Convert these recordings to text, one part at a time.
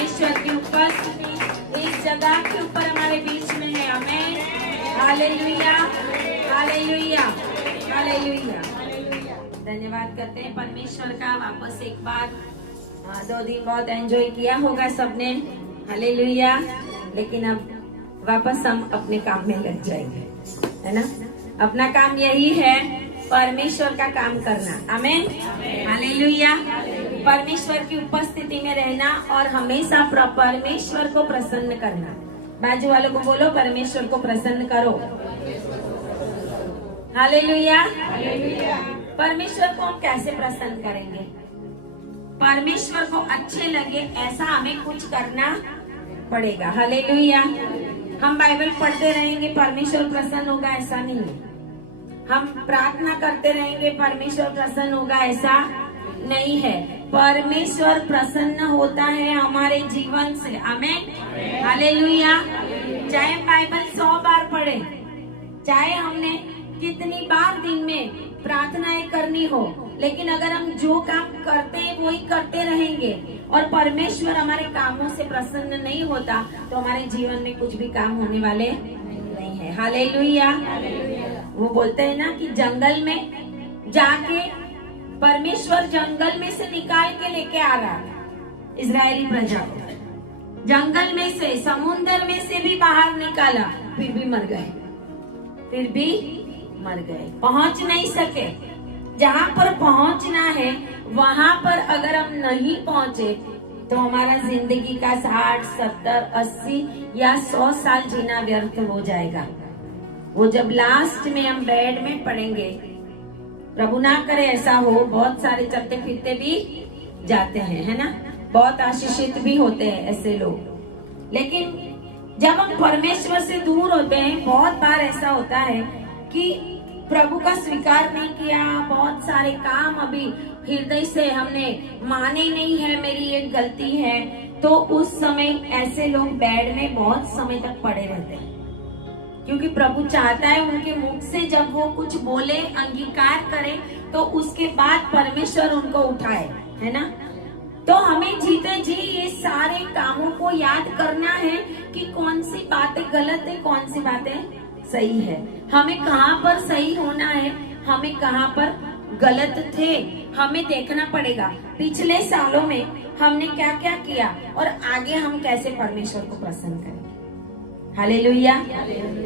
परमेश्वर की उपस्थिति इस जगह के ऊपर हमारे बीच में है। आमीन। Hallelujah, hallelujah, hallelujah. धन्यवाद करते हैं परमेश्वर का। वापस एक बार 2 दिन बहुत एंजॉय किया होगा सबने। हालेलुया। लेकिन अब वापस हम अपने काम में लग जाएंगे, है ना। अपना काम यही है, परमेश्वर का काम करना। आमीन। हालेलुया। परमेश्वर की उपस्थिति में रहना और हमेशा परमेश्वर को प्रसन्न करना। बाजू वालों को बोलो, परमेश्वर को प्रसन्न करो। हालेलुया। परमेश्वर को हम कैसे प्रसन्न करेंगे? परमेश्वर को अच्छे लगे ऐसा हमें कुछ करना पड़ेगा। हालेलुया। हम बाइबल पढ़ते रहेंगे, परमेश्वर प्रसन्न होगा ऐसा नहीं है। हम प्रार्थना करते रहेंगे, परमेश्वर प्रसन्न होगा ऐसा नहीं है। परमेश्वर प्रसन्न होता है हमारे जीवन से। आमीन। हालेलुया। चाहे बाइबल 100 बार पढ़े, चाहे हमने कितनी बार दिन में प्रार्थनाएं करनी हो, लेकिन अगर हम जो काम करते हैं वही करते रहेंगे और परमेश्वर हमारे कामों से प्रसन्न नहीं होता, तो हमारे जीवन में कुछ भी काम होने वाले नहीं है। हालेलुया। वो बोलते हैं ना कि जंगल में जाके परमेश्वर जंगल में से निकाल के लेके आ रहा था इजरायली प्रजा को। जंगल में से, समुद्र में से भी बाहर निकाला, फिर भी मर गए, फिर भी मर गए, पहुंच नहीं सके। जहाँ पर पहुंचना है वहां पर अगर हम नहीं पहुंचे तो हमारा जिंदगी का 60, 70, 80 या 100 साल जीना व्यर्थ हो जाएगा। वो जब लास्ट में हम बेड में पड़ेंगे, प्रभु ना करे ऐसा हो, बहुत सारे चलते फिरते भी जाते हैं, है ना। बहुत आशीषित भी होते हैं ऐसे लोग। लेकिन जब हम परमेश्वर से दूर होते हैं, बहुत बार ऐसा होता है कि प्रभु का स्वीकार नहीं किया, बहुत सारे काम अभी हृदय से हमने माने नहीं है, मेरी एक गलती है, तो उस समय ऐसे लोग बेड में बहुत समय तक पड़े रहते हैं। क्योंकि प्रभु चाहता है उनके मुख से जब वो कुछ बोले, अंगीकार करे, तो उसके बाद परमेश्वर उनको उठाए, है ना। तो हमें जीते जी ये सारे कामों को याद करना है कि कौन सी बातें गलत है, कौन सी बातें सही है, हमें कहाँ पर सही होना है, हमें कहाँ पर गलत थे, हमें देखना पड़ेगा। पिछले सालों में हमने क्या क्या किया और आगे हम कैसे परमेश्वर को प्रसन्न करें। हालेलुया।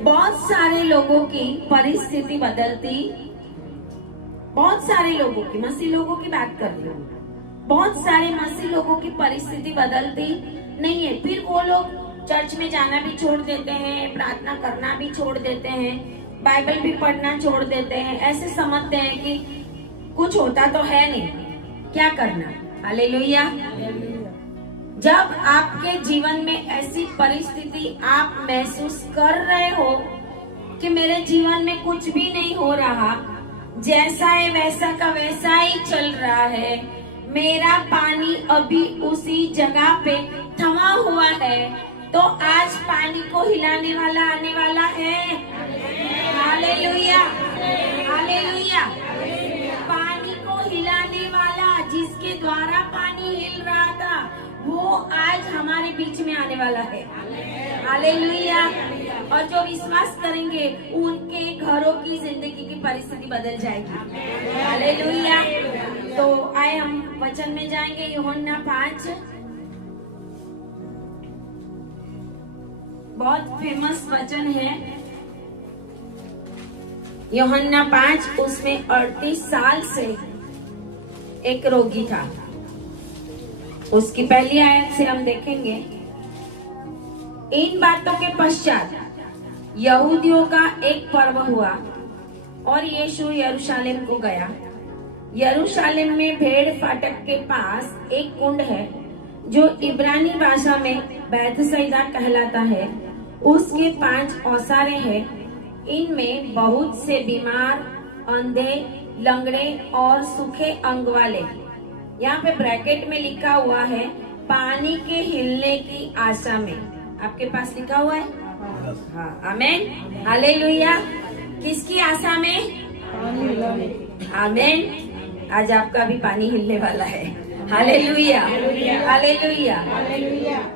बहुत सारे लोगों की परिस्थिति बदलती, बहुत सारे लोगों की, मसीह लोगों की बात कर रही हूँ, बहुत सारे मसीह लोगों की परिस्थिति बदलती नहीं है। फिर वो लोग चर्च में जाना भी छोड़ देते हैं, प्रार्थना करना भी छोड़ देते हैं, बाइबल भी पढ़ना छोड़ देते हैं, ऐसे समझते हैं कि कुछ होता तो है नहीं, क्या करना। हालेलुया। जब आपके जीवन में ऐसी परिस्थिति आप महसूस कर रहे हो कि मेरे जीवन में कुछ भी नहीं हो रहा, जैसा है वैसा का वैसा ही चल रहा है, मेरा पानी अभी उसी जगह पे थमा हुआ है, तो आज पानी को हिलाने वाला आने वाला है। Hallelujah, hallelujah. पानी को हिलाने वाला, जिसके द्वारा पानी हिल रहा था, वो आज हमारे बीच में आने वाला है। हालेलुया। और जो विश्वास करेंगे उनके घरों की जिंदगी की परिस्थिति बदल जाएगी। हालेलुया। तो आए हम वचन में जाएंगे। यूहन्ना 5, बहुत फेमस वचन है। यूहन्ना 5, उसमें 38 साल से एक रोगी था। उसकी पहली आयत से हम देखेंगे, इन बातों के पश्चात यहूदियों का एक पर्व हुआ और यीशु यरूशलेम को गया। यरूशलेम में भेड़ फाटक के पास एक कुंड है जो इब्रानी भाषा में बैतसैदा कहलाता है। उसके 5 औसारे हैं, इनमें बहुत से बीमार, अंधे, लंगड़े और सूखे अंग वाले। यहाँ पे ब्रैकेट में लिखा हुआ है पानी के हिलने की आशा में। आपके पास लिखा हुआ है? हाँ, आमीन, हालेलुया। किसकी आशा में? आमीन। आज आपका भी पानी हिलने वाला है। Hallelujah, hallelujah.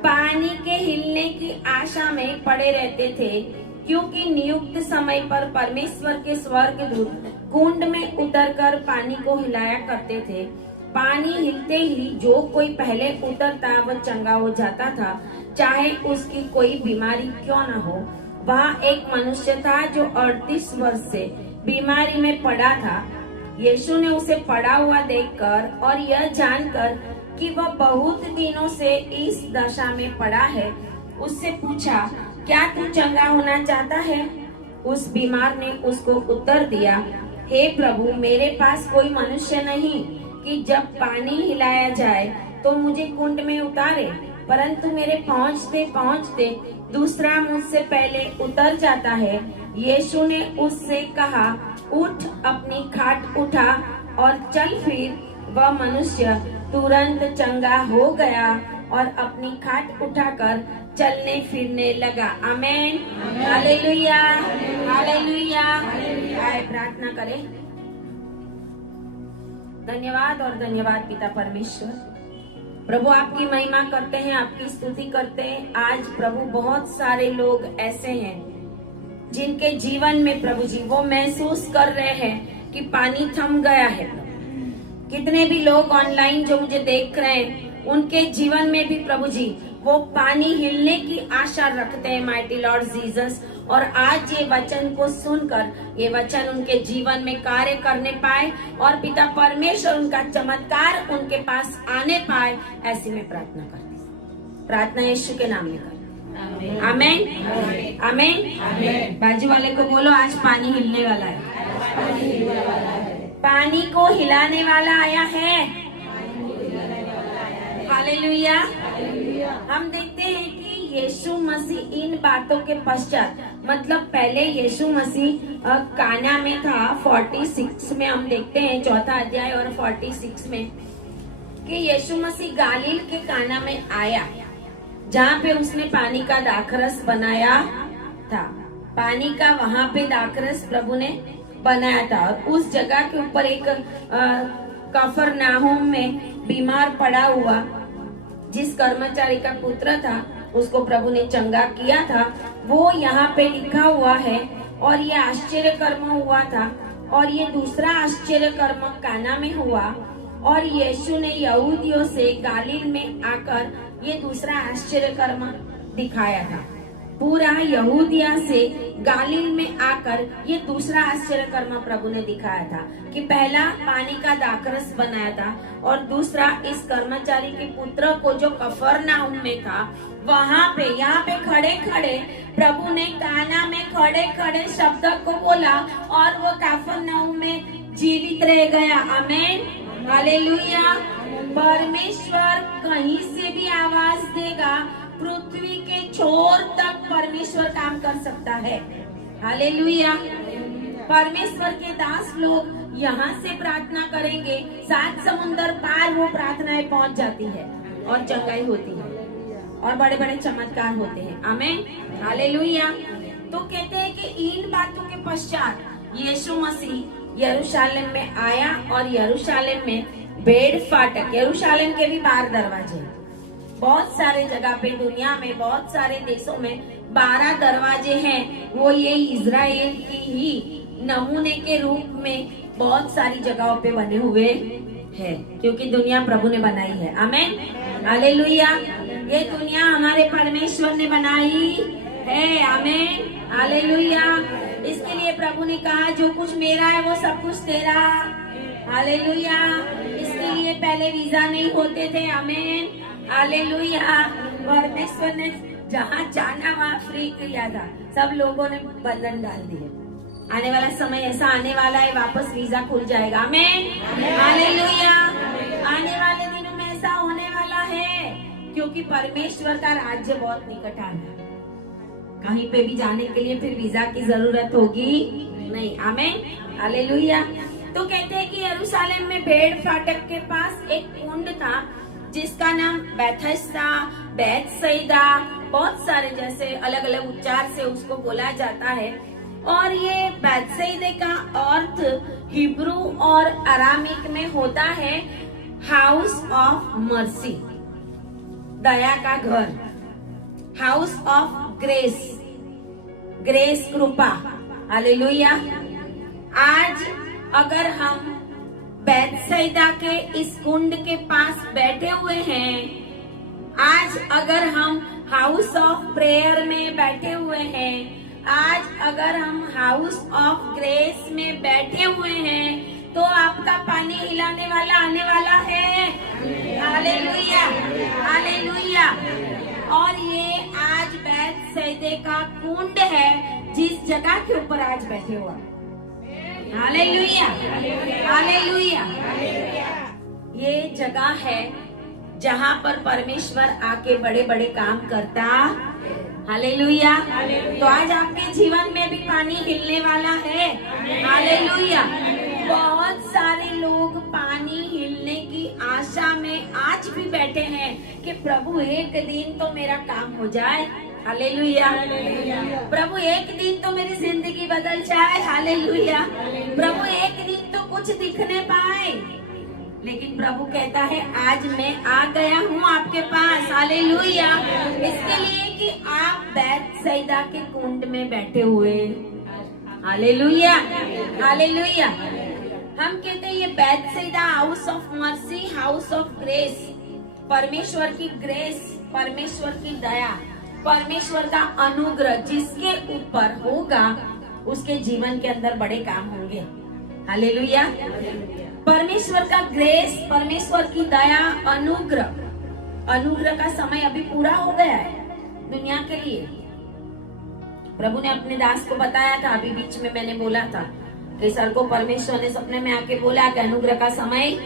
पानी के हिलने की आशा में पड़े रहते थे, क्योंकि नियुक्त समय पर परमेश्वर के स्वर्गदूत कुंड में उतरकर पानी को हिलाया करते थे। पानी हिलते ही जो कोई पहले उतरता वह चंगा हो जाता था, चाहे उसकी कोई बीमारी क्यों न हो। वहाँ एक मनुष्य था जो 38 वर्ष से बीमारी में पड़ा था। यीशु ने उसे पड़ा हुआ देखकर और यह जानकर कि वह बहुत दिनों से इस दशा में पड़ा है, उससे पूछा, क्या तू चंगा होना चाहता है? उस बीमार ने उसको उत्तर दिया, हे प्रभु, मेरे पास कोई मनुष्य नहीं कि जब पानी हिलाया जाए तो मुझे कुंड में उतारे, परंतु मेरे पहुंचते पहुंचते दूसरा मुझसे पहले उतर जाता है। यीशु ने उससे कहा, उठ, अपनी खाट उठा और चल। फिर वह मनुष्य तुरंत चंगा हो गया और अपनी खाट उठाकर चलने फिरने लगा। आमेन, हालेलुया, हालेलुया। आए प्रार्थना करें। धन्यवाद और धन्यवाद पिता परमेश्वर, प्रभु आपकी महिमा करते हैं, आपकी स्तुति करते हैं। आज प्रभु बहुत सारे लोग ऐसे हैं जिनके जीवन में प्रभु जी वो महसूस कर रहे हैं कि पानी थम गया है। कितने भी लोग ऑनलाइन जो मुझे देख रहे हैं, उनके जीवन में भी प्रभु जी वो पानी हिलने की आशा रखते हैं, माइटी लॉर्ड जीसस। और आज ये वचन को सुनकर ये वचन उनके जीवन में कार्य करने पाए और पिता परमेश्वर उनका चमत्कार उनके पास आने पाए, ऐसी मैं प्रार्थना करती हूँ। प्रार्थना यीशु के नाम में कर, आमेन, आमेन। बाजू वाले को बोलो, आज पानी हिलने वाला है, पानी को हिलाने वाला आया है। हालेलुया। हम देखते हैं कि यीशु मसीह इन बातों के पश्चात, मतलब पहले यीशु मसीह काना में था, 46 में हम देखते हैं, 4 अध्याय और 46 में कि यीशु मसीह गालील के काना में आया, जहाँ पे उसने पानी का दाखरस बनाया था। पानी का वहाँ पे दाखरस प्रभु ने बनाया था और उस जगह के ऊपर एक कफरनाहूम में बीमार पड़ा हुआ जिस कर्मचारी का पुत्र था उसको प्रभु ने चंगा किया था, वो यहाँ पे लिखा हुआ है। और ये आश्चर्य कर्म हुआ था और ये दूसरा आश्चर्य कर्म काना में हुआ। और यीशु ने यहूदियों से गालील में आकर ये दूसरा आश्चर्य कर्म दिखाया था। पूरा यहूदिया से गालील में आकर ये दूसरा आश्चर्य कर्म प्रभु ने दिखाया था कि पहला पानी का दाखरस बनाया था और दूसरा इस कर्मचारी के पुत्र को जो कफरनाहूम में था, वहाँ पे यहाँ पे खड़े खड़े प्रभु ने काना में खड़े खड़े शब्द को बोला और वो कफरनाहूम में जीवित रह गया। आमेन, हालेलुया। परमेश्वर कहीं से भी आवाज देगा, पृथ्वी के छोर तक परमेश्वर काम कर सकता है। हालेलुया। परमेश्वर के दास लोग यहाँ से प्रार्थना करेंगे, 7 समुंदर पार वो प्रार्थनाएं पहुँच जाती है और चंगाई होती है और बड़े बड़े चमत्कार होते हैं। आमेन, हालेलुया। तो कहते हैं कि इन बातों के पश्चात यीशु मसीह यरूशलेम में आया और यरूशलेम में भेड़ फाटक, यरूशलेम के भी 12 दरवाजे, बहुत सारे जगह पे दुनिया में बहुत सारे देशों में 12 दरवाजे हैं। वो ये इजराइल की ही नमूने के रूप में बहुत सारी जगहों पे बने हुए हैं, क्योंकि दुनिया प्रभु ने बनाई है। आमेन, हालेलुया। ये दुनिया हमारे परमेश्वर ने बनाई है। आमेन, हालेलुया। इसके लिए प्रभु ने कहा, जो कुछ मेरा है वो सब कुछ तेरा। हालेलुया। इसके लिए पहले वीजा नहीं होते थे। आमेन, हालेलुया। परमेश्वर ने जहाँ जाना वहाँ फ्री किया था, सब लोगों ने बंधन डाल दिए। आने वाला समय ऐसा आने वाला है, वापस वीजा खुल जाएगा। आमेन, हालेलुया। आने वाले दिनों में ऐसा होने वाला है, क्योंकि परमेश्वर का राज्य बहुत निकट आ रहा है। कहीं पे भी जाने के लिए फिर वीजा की जरूरत होगी नहीं। आमेन, हालेलुया। तो कहते हैं कि यरूशलेम में भेड़ फाटक के पास एक कुंड था जिसका नाम बैथेस्दा, बैतसैदा, बहुत सारे जैसे अलग अलग उच्चार से उसको बोला जाता है। और ये बैतसैदे का अर्थ हिब्रू और अरामिक में होता है हाउस ऑफ मर्सी, दया का घर, हाउस ऑफ ग्रेस, ग्रेस कृपा। हालेलुया। आज अगर हम बैतसैदा के इस कुंड के पास बैठे हुए हैं, आज अगर हम हाउस ऑफ प्रेयर में बैठे हुए हैं, आज अगर हम हाउस ऑफ ग्रेस में बैठे हुए हैं, तो आपका पानी हिलाने वाला आने वाला है। Hallelujah, hallelujah. और ये आज बैतसैदा का कुंड है जिस जगह के ऊपर आज बैठे हुआ। Hallelujah, hallelujah. ये जगह है जहाँ पर परमेश्वर आके बड़े बड़े काम करता। हालेलुया। तो आज आपके जीवन में भी पानी हिलने वाला है। हालेलुया। बहुत सारे लोग पानी हिलने की आशा में आज भी बैठे हैं कि प्रभु एक दिन तो मेरा काम हो जाए। हालेलुया। प्रभु एक दिन तो मेरी जिंदगी बदल जाए। हालेलुया। प्रभु एक दिन तो कुछ दिखने पाए। लेकिन प्रभु कहता है आज मैं आ गया हूँ आपके पास। हालेलुया। इसके लिए कि आप बैतसैदा के कुंड में बैठे हुए। Hallelujah, hallelujah. हम कहते हैं ये Bethesda house of mercy, house of grace, परमेश्वर की ग्रेस, परमेश्वर की दया, परमेश्वर का अनुग्रह जिसके ऊपर होगा उसके जीवन के अंदर बड़े काम होंगे। हालेलुया। परमेश्वर का ग्रेस, परमेश्वर की दया, अनुग्रह, अनुग्रह का समय अभी पूरा हो गया है दुनिया के लिए। प्रभु ने अपने दास को बताया था, अभी बीच में मैंने बोला था कि सर को परमेश्वर ने सपने में आके बोला कि अनुग्रह का समय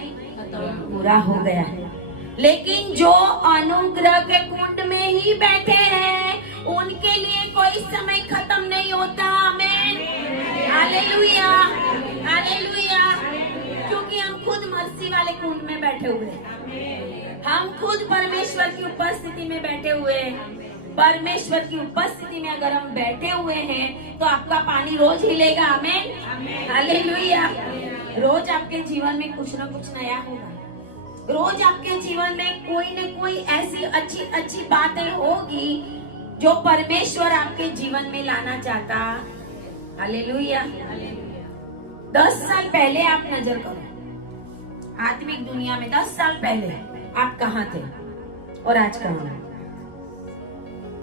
पूरा हो गया है। लेकिन जो अनुग्रह के कुंड में ही बैठे हैं उनके लिए कोई समय खत्म नहीं होता। आमीन, हालेलुया, हालेलुया। क्योंकि हम खुद मर्सी वाले कुंड में बैठे हुए हैं, हम खुद परमेश्वर की उपस्थिति में बैठे हुए हैं। परमेश्वर की उपस्थिति में अगर हम बैठे हुए हैं तो आपका पानी रोज हिलेगा। आमीन, हालेलुया। रोज आपके जीवन में कुछ ना कुछ नया होगा। रोज आपके जीवन में कोई न कोई ऐसी अच्छी अच्छी बातें होगी जो परमेश्वर आपके जीवन में लाना चाहता। हालेलुया। 10 साल पहले आप नजर करो, आत्मिक दुनिया में 10 साल पहले आप कहाँ थे और आज कहाँ हैं?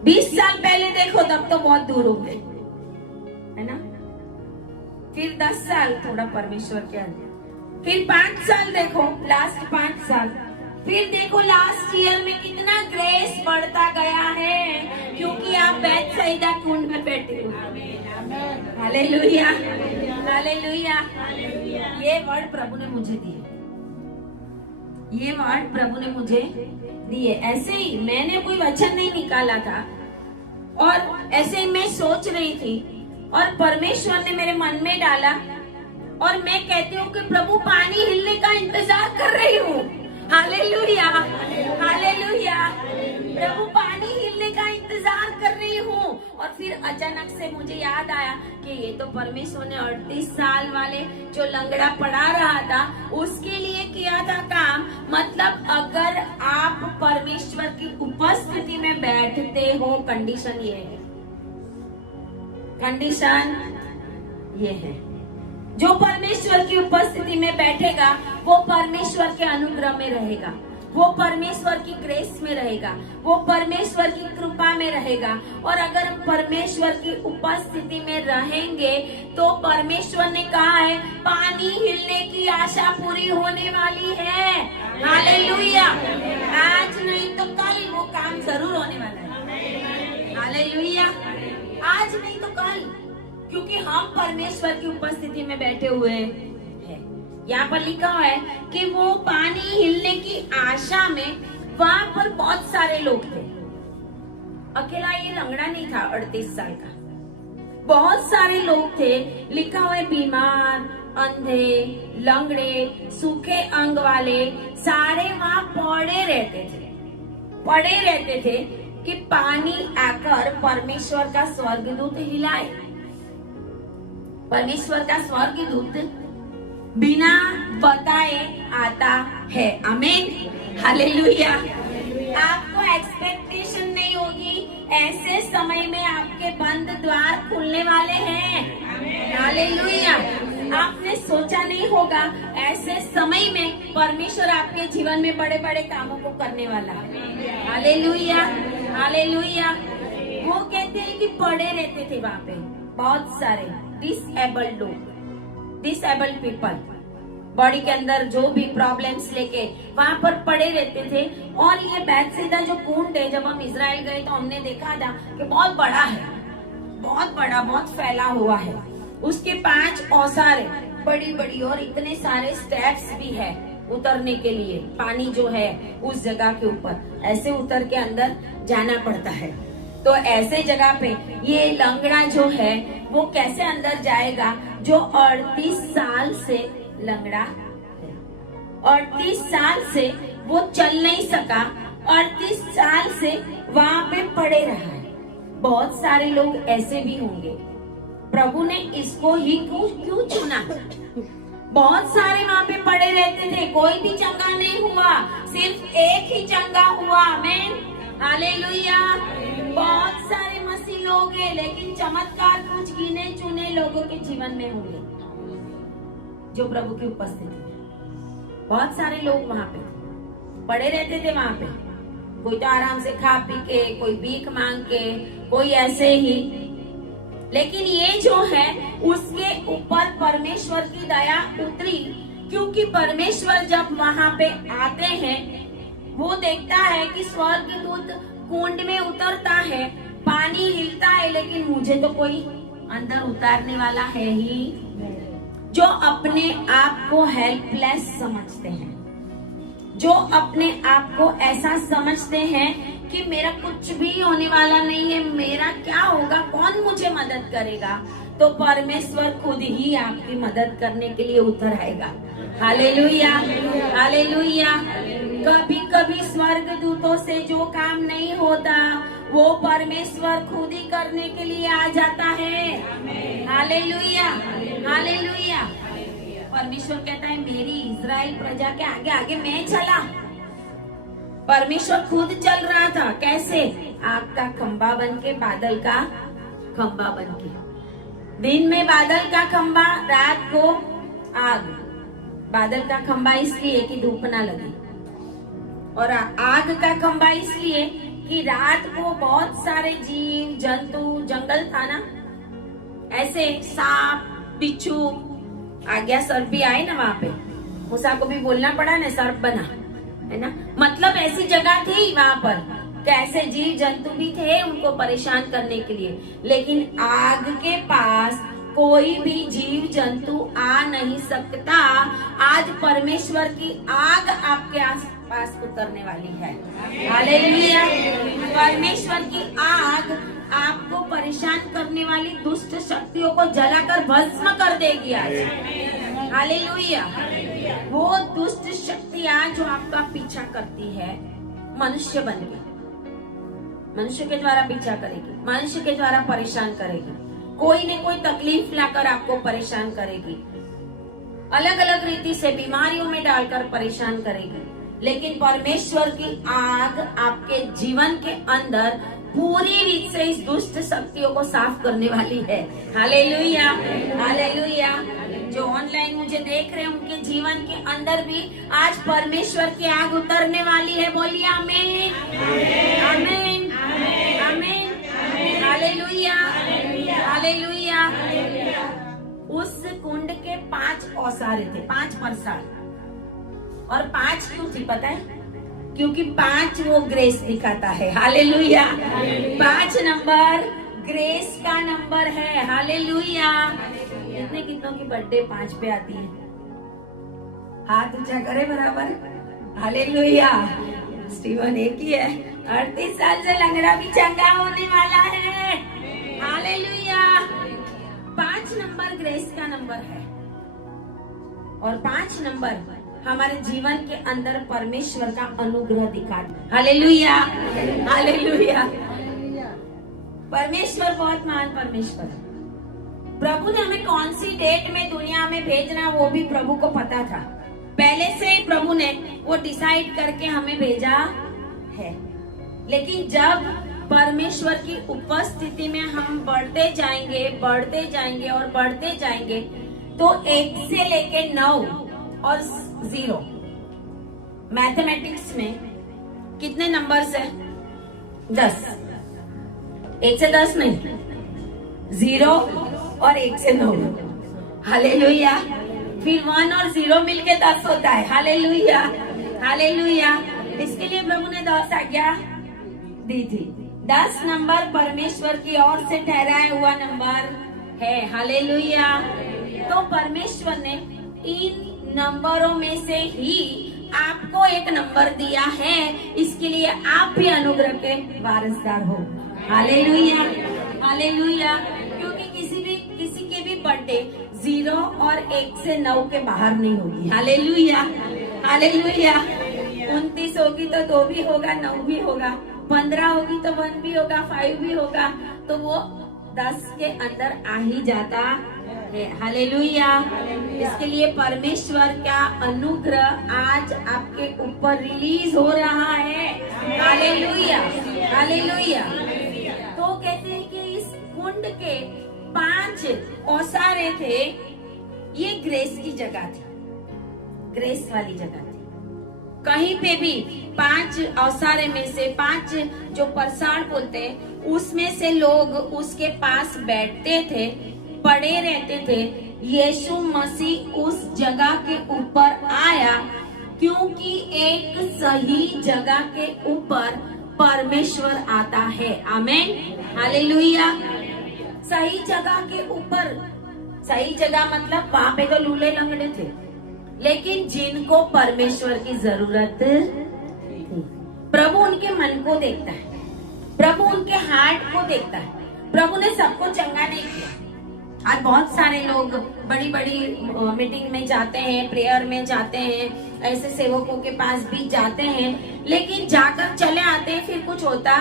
20 साल पहले देखो तब तो बहुत दूर हो गए, है ना? फिर 10 साल थोड़ा परमेश्वर के अंदर, फिर 5 साल देखो, लास्ट 5 साल, फिर देखो लास्ट ईयर में कितना ग्रेस बढ़ता गया है क्योंकि आप बैतसैदा कुंड में बैठे हो। Hallelujah, hallelujah. ये वर्ड प्रभु ने मुझे दिए, ये वर्ड प्रभु ने मुझे दिए। ऐसे ही मैंने कोई वचन नहीं निकाला था और ऐसे ही मैं सोच रही थी और परमेश्वर ने मेरे मन में डाला और मैं कहती हूँ कि प्रभु पानी हिलने का इंतजार कर रही हूँ। Hallelujah, hallelujah. प्रभु पानी हिलने का इंतजार कर रही हूँ। और फिर अचानक से मुझे याद आया कि ये तो परमेश्वर ने 38 साल वाले जो लंगड़ा पड़ा रहा था उसके लिए किया था काम। मतलब अगर आप परमेश्वर की उपस्थिति में बैठते हो, कंडीशन ये है, कंडीशन ये है, जो परमेश्वर की उपस्थिति में बैठेगा वो परमेश्वर के अनुग्रह में रहेगा, वो परमेश्वर की ग्रेस में रहेगा, वो परमेश्वर की कृपा में रहेगा। और अगर हम परमेश्वर की उपस्थिति में रहेंगे तो परमेश्वर ने कहा है पानी हिलने की आशा पूरी होने वाली है। हालेलुया। आज नहीं तो कल वो काम जरूर होने वाला है। हालेलुया। आज नहीं तो कल, क्योंकि हम परमेश्वर की उपस्थिति में बैठे हुए हैं। यहाँ पर लिखा हुआ है कि वो पानी हिलने की आशा में वहां पर बहुत सारे लोग थे। अकेला ये लंगड़ा नहीं था 38 साल का, बहुत सारे लोग थे। लिखा हुआ है बीमार, अंधे, लंगड़े, सूखे अंग वाले सारे वहां पड़े रहते थे कि पानी आकर परमेश्वर का स्वर्गदूत हिलाए। परमेश्वर का स्वर्गदूत बिना बताए आता है। आमीन, हालेलुया। आपको एक्सपेक्टेशन नहीं होगी, ऐसे समय में आपके बंद द्वार खुलने वाले हैं। हालेलुया। आपने सोचा नहीं होगा, ऐसे समय में परमेश्वर आपके जीवन में बड़े बड़े कामों को करने वाला है। Hallelujah, hallelujah. वो कहते हैं कि पड़े रहते थे वहाँ पे बहुत सारे डिसेबल्ड लोग, डिसेबल्ड पीपल, बॉडी के अंदर जो भी प्रॉब्लम्स लेके वहाँ पर पड़े रहते थे। और ये बैतसैदा जो कुंड है, जब हम इजराइल गए तो हमने देखा था कि बहुत बड़ा है, बहुत बड़ा, बहुत फैला हुआ है। उसके 5 औसार है बड़ी बड़ी, और इतने सारे स्टेप्स भी है उतरने के लिए। पानी जो है उस जगह के ऊपर ऐसे उतर के अंदर जाना पड़ता है। तो ऐसे जगह पे ये लंगड़ा जो है वो कैसे अंदर जाएगा, जो 38 साल से लंगड़ा है। 38 साल से वो चल नहीं सका, 38 साल से वहाँ पे पड़े रहा है। बहुत सारे लोग ऐसे भी होंगे। प्रभु ने इसको ही क्यों चुना? बहुत सारे वहाँ पे पड़े रहते थे, कोई भी चंगा नहीं हुआ, सिर्फ एक ही चंगा हुआ। आमीन, हालेलुया। बहुत सारे मसीह लोग हैं, लेकिन चमत्कार कुछ गिने चुने लोगों के जीवन में होंगे जो प्रभु की उपस्थिति में। बहुत सारे लोग वहाँ पे पड़े रहते थे वहाँ पे, कोई तो आराम से खा पी के, कोई भीख मांग के, कोई ऐसे ही। लेकिन ये जो है उसके ऊपर परमेश्वर की दया उतरी, क्योंकि परमेश्वर जब वहाँ पे आते हैं वो देखता है कि स्वर्गदूत कुंड में उतरता है, पानी हिलता है, लेकिन मुझे तो कोई अंदर उतारने वाला है ही। जो अपने आप को हेल्पलेस समझते हैं, जो अपने आप को ऐसा समझते हैं कि मेरा कुछ भी होने वाला नहीं है, मेरा क्या होगा, कौन मुझे मदद करेगा, तो परमेश्वर खुद ही आपकी मदद करने के लिए उतर आएगा। Hallelujah, hallelujah. कभी कभी स्वर्गदूतों से जो काम नहीं होता वो परमेश्वर खुद ही करने के लिए आ जाता है। Hallelujah, hallelujah. परमेश्वर कहता है मेरी इजराइल प्रजा के आगे आगे मैं चला। परमेश्वर खुद चल रहा था। कैसे? आग का खंबा बन के, बादल का खंबा बन के। दिन में बादल का खंबा, रात को आग। बादल का खंबा इसलिए कि धूप ना लगे, और आग का खंबा इसलिए कि रात को बहुत सारे जीव जंतु, जंगल था ना, ऐसे सांप, बिच्छू, आज्ञा सर्प भी आए ना वहाँ पे, मूसा को भी बोलना पड़ा ना, सर्प बना, है ना। मतलब ऐसी जगह थी वहाँ पर, कैसे जीव जंतु भी थे उनको परेशान करने के लिए। लेकिन आग के पास कोई भी जीव जंतु आ नहीं सकता। आज परमेश्वर की आग आपके आसपास उतरने वाली है। हालेलुया। परमेश्वर की आग आपको परेशान करने वाली दुष्ट शक्तियों को जलाकर भस्म कर देगी आज। हालेलुया। वो दुष्ट शक्तियां जो आपका पीछा करती है, मनुष्य बन के, मनुष्य के द्वारा पीछा करेगी, मनुष्य के द्वारा परेशान करेगी, कोई न कोई तकलीफ लाकर आपको परेशान करेगी, अलग अलग रीति से बीमारियों में डालकर परेशान करेगी। लेकिन परमेश्वर की आग आपके जीवन के अंदर पूरी रीत से इस दुष्ट शक्तियों को साफ करने वाली है। Hallelujah, hallelujah. जो ऑनलाइन मुझे देख रहे हैं उनके जीवन के अंदर भी आज परमेश्वर की आग उतरने वाली है। बोलिए आमीन, आमीन, आमीन, हालेलुया, हालेलुया। उस कुंड के 5 औसारे थे, 5 परसाल। और 5 क्यों थी पता है? क्योंकि 5 वो ग्रेस दिखाता है। हालेलुया। 5 नंबर ग्रेस का नंबर है। हालेलुया। कितनों की बर्थडे 5 पे आती है? हाथ ऊंचा करे बराबर। हालेलुया। स्टीवन एक ही है, 38 साल से लंगड़ा भी चंगा होने वाला है। हालेलुया। 5 नंबर ग्रेस का नंबर है, और 5 नंबर हमारे जीवन के अंदर परमेश्वर का अनुग्रह दिखाता। Hallelujah, hallelujah. परमेश्वर बहुत महान परमेश्वर है। प्रभु ने हमें कौन सी डेट में दुनिया में भेजना वो भी प्रभु को पता था। पहले से ही प्रभु ने वो डिसाइड करके हमें भेजा है। लेकिन जब परमेश्वर की उपस्थिति में हम बढ़ते जाएंगे और बढ़ते जाएंगे तो 1 से लेके 9 और 0 मैथमेटिक्स में कितने नंबर्स है? 10। 1 से 10 नहीं, 0 और 1 से 9। हालेलुया। फिर 1 और 0 मिलके 10 होता है। Hallelujah, hallelujah. इसके लिए प्रभु ने 10 आज्ञा दी थी। 10 नंबर परमेश्वर की ओर से ठहराया हुआ नंबर है। हालेलुया। तो परमेश्वर ने इन नंबरों में से ही आपको एक नंबर दिया है। इसके लिए आप भी अनुग्रह के वारिसदार हो। Hallelujah, hallelujah. क्योंकि किसी के भी बर्थडे 0 और 1 से 9 के बाहर नहीं होगी। Hallelujah, hallelujah. 29 होगी तो 2 भी होगा, 9 भी होगा। 15 होगी तो 1 भी होगा, 5 भी होगा, तो वो 10 के अंदर आ ही जाता है। हालेलुया। इसके लिए परमेश्वर का अनुग्रह आज आपके ऊपर रिलीज हो रहा है। Hallelujah, hallelujah. तो कहते हैं कि इस कुंड के 5 ओसारे थे। ये ग्रेस की जगह थी, ग्रेस वाली जगह थी। कहीं पे भी 5 ओसारे में से 5 जो परसाड़ बोलते हैं, उसमें से लोग उसके पास बैठते थे, पड़े रहते थे। यीशु मसीह उस जगह के ऊपर आया क्योंकि एक सही जगह के ऊपर परमेश्वर आता है। आमेन, हालेलुया। सही जगह के ऊपर, सही जगह मतलब वहां पे तो लूले लंगड़े थे, लेकिन जिनको परमेश्वर की जरूरत थी। प्रभु उनके मन को देखता है, प्रभु उनके हार्ट को देखता है। प्रभु ने सबको चंगा नहीं किया। आज बहुत सारे लोग बड़ी बड़ी मीटिंग में जाते हैं, प्रेयर में जाते हैं, ऐसे सेवकों के पास भी जाते हैं, लेकिन जाकर चले आते हैं, फिर कुछ होता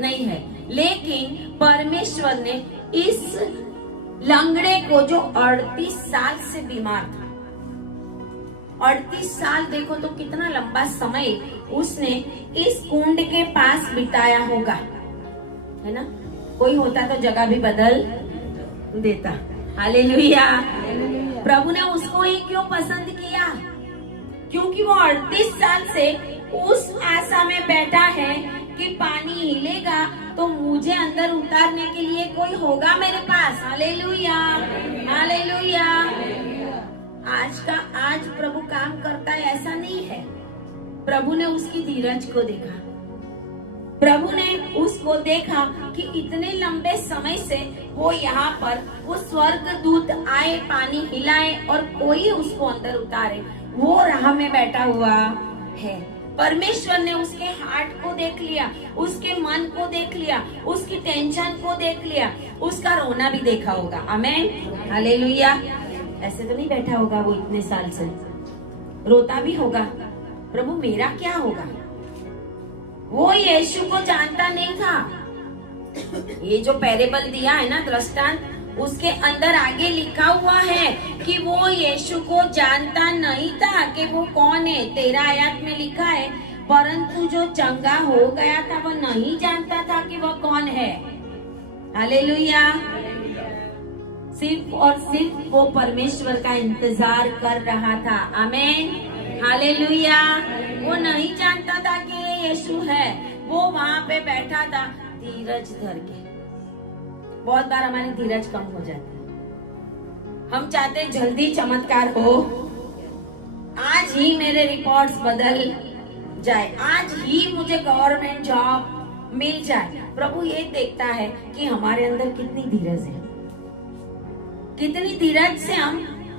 नहीं है। लेकिन परमेश्वर ने इस लंगड़े को, जो 38 साल से बीमार था, 38 साल, देखो तो कितना लंबा समय उसने इस कुंड के पास बिताया होगा, है ना। कोई होता तो जगह भी बदल देता। हालेलुया। प्रभु ने उसको ही क्यों पसंद किया? क्योंकि वो 38 साल से उस आशा में बैठा है कि पानी हिलेगा तो मुझे अंदर उतारने के लिए कोई होगा मेरे पास। Hallelujah, hallelujah. आज प्रभु काम करता है ऐसा नहीं है। प्रभु ने उसकी धीरज को देखा, प्रभु ने उसको देखा कि इतने लंबे समय से वो यहाँ पर, वो स्वर्ग दूत आए, पानी हिलाए और कोई उसको अंदर उतारे, वो राह में बैठा हुआ है। परमेश्वर ने उसके हार्ट को देख लिया, उसके मन को देख लिया, उसकी टेंशन को देख लिया, उसका रोना भी देखा होगा। आमेन, हालेलुया। ऐसे तो नहीं बैठा होगा वो इतने साल से, रोता भी होगा, प्रभु मेरा क्या होगा। वो यीशु को जानता नहीं था। ये जो पैरेबल दिया है ना, दृष्टांत, उसके अंदर आगे लिखा हुआ है कि वो यीशु को जानता नहीं था कि वो कौन है। 13 आयत में लिखा है, परंतु जो चंगा हो गया था वो नहीं जानता था कि वो कौन है। हालेलुया। सिर्फ और सिर्फ वो परमेश्वर का इंतजार कर रहा था। आमेन, हालेलुया। वो नहीं जानता था कि ये यीशु है। वो वहां पे बैठा था धीरज धर के। बहुत बार हमारी धीरज कम हो जाती है। हम चाहते जल्दी चमत्कार हो, आज ही मेरे रिकॉर्ड्स बदल जाए, आज ही मुझे गवर्नमेंट जॉब मिल जाए। प्रभु ये देखता है कि हमारे अंदर कितनी धीरज है, कितनी धीरज से हम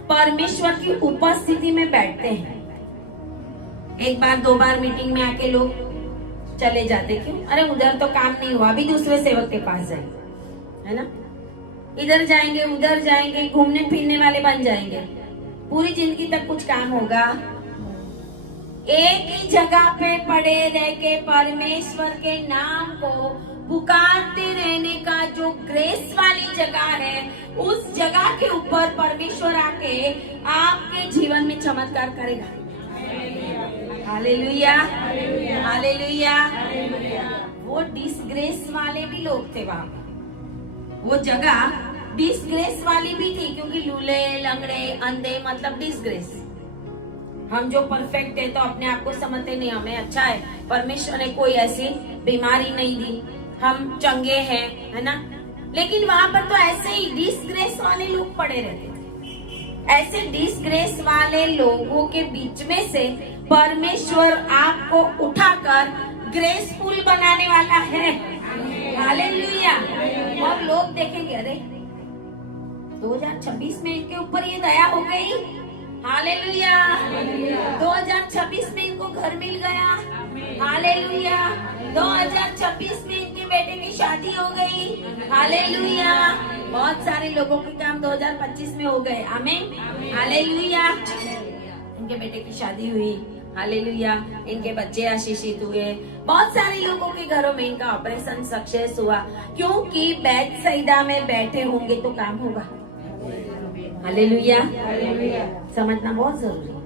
परमेश्वर की उपस्थिति में बैठते हैं। एक बार 2 बार मीटिंग में आके लोग चले जाते, क्यों? अरे उधर तो काम नहीं हुआ, अभी दूसरे सेवक के पास जाएंगे, है ना। इधर जाएंगे, उधर जाएंगे, घूमने फिरने वाले बन जाएंगे, पूरी जिंदगी तक कुछ काम होगा? एक ही जगह पे पड़े रह के परमेश्वर के नाम को पुकारते रहने का जो ग्रेस वाली जगह है, उस जगह के ऊपर परमेश्वर आके आपके जीवन में चमत्कार करेगा। Hallelujah, hallelujah. वो डिसग्रेस वाले भी लोग थे वहां, वो जगह डिसग्रेस वाली भी थी, क्योंकि लूले, लंगड़े, अंधे मतलब डिसग्रेस। हम जो परफेक्ट है तो अपने आप को समझते नहीं, हमें अच्छा है, परमेश्वर ने कोई ऐसी बीमारी नहीं दी, हम चंगे हैं, है ना। लेकिन वहां पर तो ऐसे ही डिसग्रेस वाले लोग पड़े रहते थे। ऐसे डिसग्रेस वाले लोगों के बीच में से परमेश्वर आपको उठाकर ग्रेसफुल बनाने वाला है। हालेलुया। और लोग देखेंगे, अरे 2026 में इनके ऊपर ये दया हो गई। हालेलुया। 2026 में इनको घर मिल गया। हालेलुया। 2026 में इनके बेटे की शादी हो गई। हालेलुया। बहुत सारे लोगों के काम 2025 में हो गए। आमीन। हालेलुया। इनके बेटे की शादी हुई। हालेलुया। इनके बच्चे आशीषित हुए। बहुत सारे लोगों के घरों में इनका ऑपरेशन सक्सेस हुआ, क्योंकि बैतसैदा में बैठे होंगे तो काम होगा। हालेलुया। समझना बहुत जरूरी है।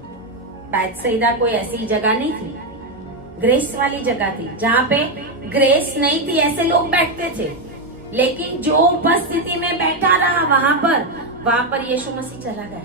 बैतसैदा कोई ऐसी जगह नहीं थी, ग्रेस वाली जगह थी। जहाँ पे ग्रेस नहीं थी ऐसे लोग बैठते थे, लेकिन जो उपस्थिति में बैठा रहा वहां पर यीशु मसीह चला गया।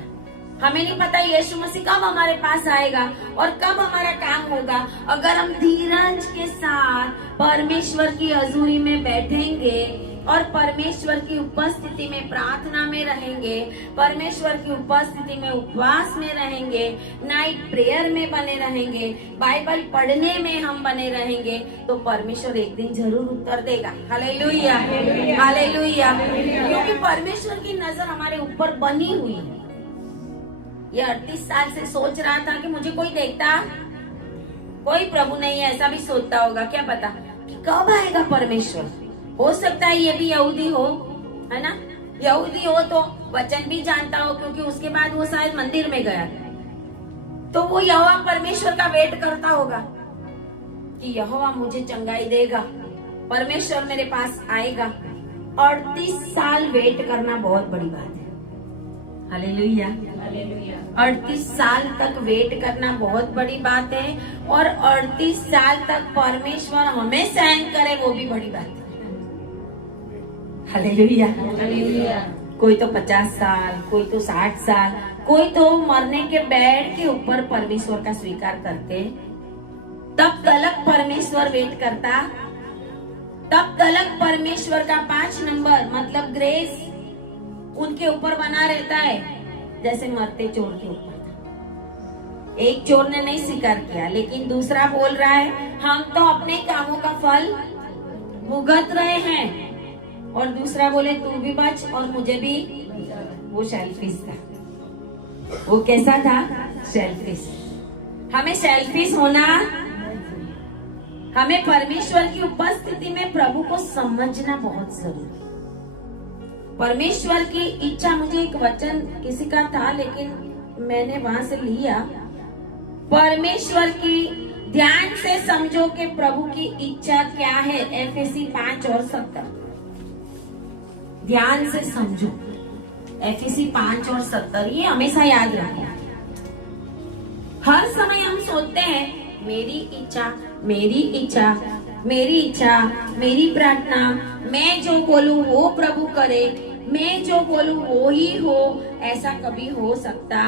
हमें नहीं पता यीशु मसीह कब हमारे पास आएगा और कब हमारा काम होगा। अगर हम धीरज के साथ परमेश्वर की हजूरी में बैठेंगे और परमेश्वर की उपस्थिति में प्रार्थना में रहेंगे, परमेश्वर की उपस्थिति में उपवास में रहेंगे, नाइट प्रेयर में बने रहेंगे, बाइबल पढ़ने में हम बने रहेंगे, तो परमेश्वर एक दिन जरूर उत्तर देगा। Hallelujah, hallelujah. क्योंकि परमेश्वर की नजर हमारे ऊपर बनी हुई है। ये 38 साल से सोच रहा था कि मुझे कोई देखता, कोई प्रभु नहीं है, ऐसा भी सोचता होगा। क्या पता कि कब आएगा परमेश्वर। हो सकता है ये भी यहूदी हो, है ना। यहूदी हो तो वचन भी जानता हो, क्योंकि उसके बाद वो शायद मंदिर में गया, तो वो यहोवा परमेश्वर का वेट करता होगा कि यहोवा मुझे चंगाई देगा, परमेश्वर मेरे पास आएगा। 38 साल वेट करना बहुत बड़ी बात है। हालेलुया। 38 साल तक वेट करना बहुत बड़ी बात है, और 38 साल तक परमेश्वर हमें सहन करे वो भी बड़ी बात है। हालेलुया। कोई तो 50 साल, कोई तो 60 साल, कोई तो मरने के बेड के ऊपर परमेश्वर का स्वीकार करते, तब तलक परमेश्वर वेट करता, तब तलक परमेश्वर का 5 नंबर मतलब ग्रेस उनके ऊपर बना रहता है, जैसे मरते चोर के ऊपर। एक चोर ने नहीं स्वीकार किया, लेकिन दूसरा बोल रहा है हम तो अपने कामों का फल भुगत रहे हैं, और दूसरा बोले तू भी बच और मुझे भी। वो सेल्फिश था। वो कैसा था? सेल्फिश। हमें सेल्फिश होना, हमें परमेश्वर की उपस्थिति में प्रभु को समझना बहुत जरूरी। परमेश्वर की इच्छा, मुझे एक वचन किसी का था लेकिन मैंने वहां से लिया। परमेश्वर की ध्यान से समझो कि प्रभु की इच्छा क्या है। एफएसी 5:17। ध्यान से समझो। एफएसी 5:17 ये हमेशा याद रखो। हर समय हम सोचते हैं मेरी इच्छा, मेरी इच्छा, मेरी इच्छा, मेरी प्रार्थना, मैं जो बोलूं वो प्रभु करे, मैं जो बोलूं वो ही हो। ऐसा कभी हो सकता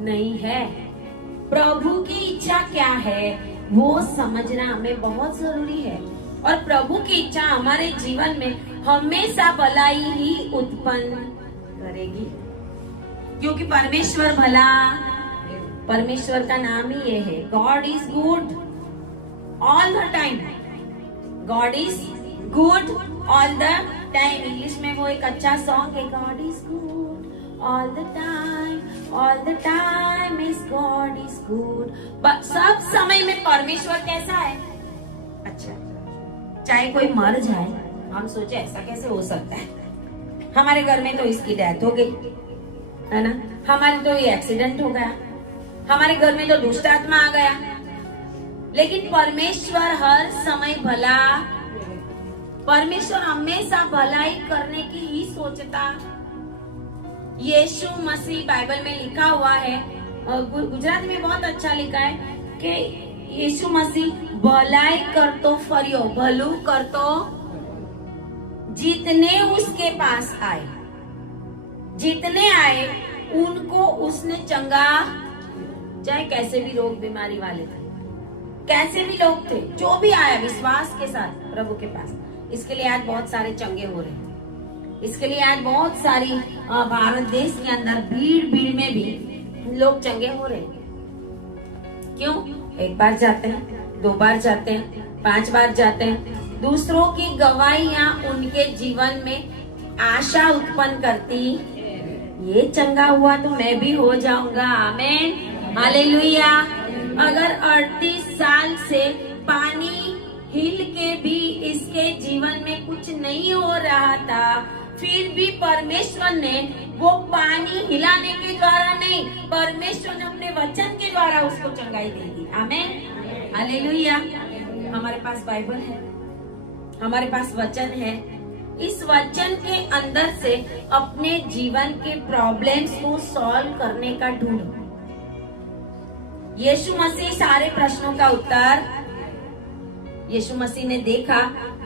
नहीं है। प्रभु की इच्छा क्या है वो समझना हमें बहुत जरूरी है, और प्रभु की इच्छा हमारे जीवन में हमेशा भलाई ही उत्पन्न करेगी, क्योंकि परमेश्वर भला, परमेश्वर का नाम ही ये है। God is good all the time. God is good all the time. English में वो एक अच्छा सॉन्ग है, God is good all the time is God is good. सब समय में परमेश्वर कैसा है? अच्छा। चाहे कोई मर जाए, हम सोचे ऐसा कैसे हो सकता है, हमारे घर में तो इसकी डेथ हो गई, है ना, हमारे तो ये एक्सीडेंट हो गया, हमारे घर में तो दुष्ट आत्मा आ गया। लेकिन परमेश्वर हर समय भला, परमेश्वर हमेशा भलाई करने की ही सोचता। यीशु मसीह बाइबल में लिखा हुआ है, गुजराती में बहुत अच्छा लिखा है कि यीशु मसीह भलाई कर तो फरियो, भलू कर तो जितने उसके पास आए, जितने आए उनको उसने चंगा, चाहे कैसे भी रोग बीमारी वाले थे, कैसे भी लोग थे, जो भी आया विश्वास के साथ प्रभु के पास। इसके लिए आज बहुत सारे चंगे हो रहे हैं। इसके लिए आज बहुत सारी भारत देश के अंदर भीड़ में भी लोग चंगे हो रहे हैं। क्यों? एक बार जाते हैं, 2 बार जाते हैं, 5 बार जाते हैं। दूसरों की गवाहियां उनके जीवन में आशा उत्पन्न करती, ये चंगा हुआ तो मैं भी हो जाऊंगा। आमीन, हालेलुया। अगर 38 साल से पानी हिल के भी इसके जीवन में कुछ नहीं हो रहा था, फिर भी परमेश्वर ने वो पानी हिलाने के द्वारा नहीं, परमेश्वर ने अपने वचन के द्वारा उसको चंगाई दे दी। आमीन, हालेलुया। हमारे पास बाइबल है, हमारे पास वचन है। इस वचन के अंदर से अपने जीवन के प्रॉब्लम्स को सॉल्व करने का ढूंढो। यीशु मसीह सारे प्रश्नों का उत्तर, यीशु मसीह ने देखा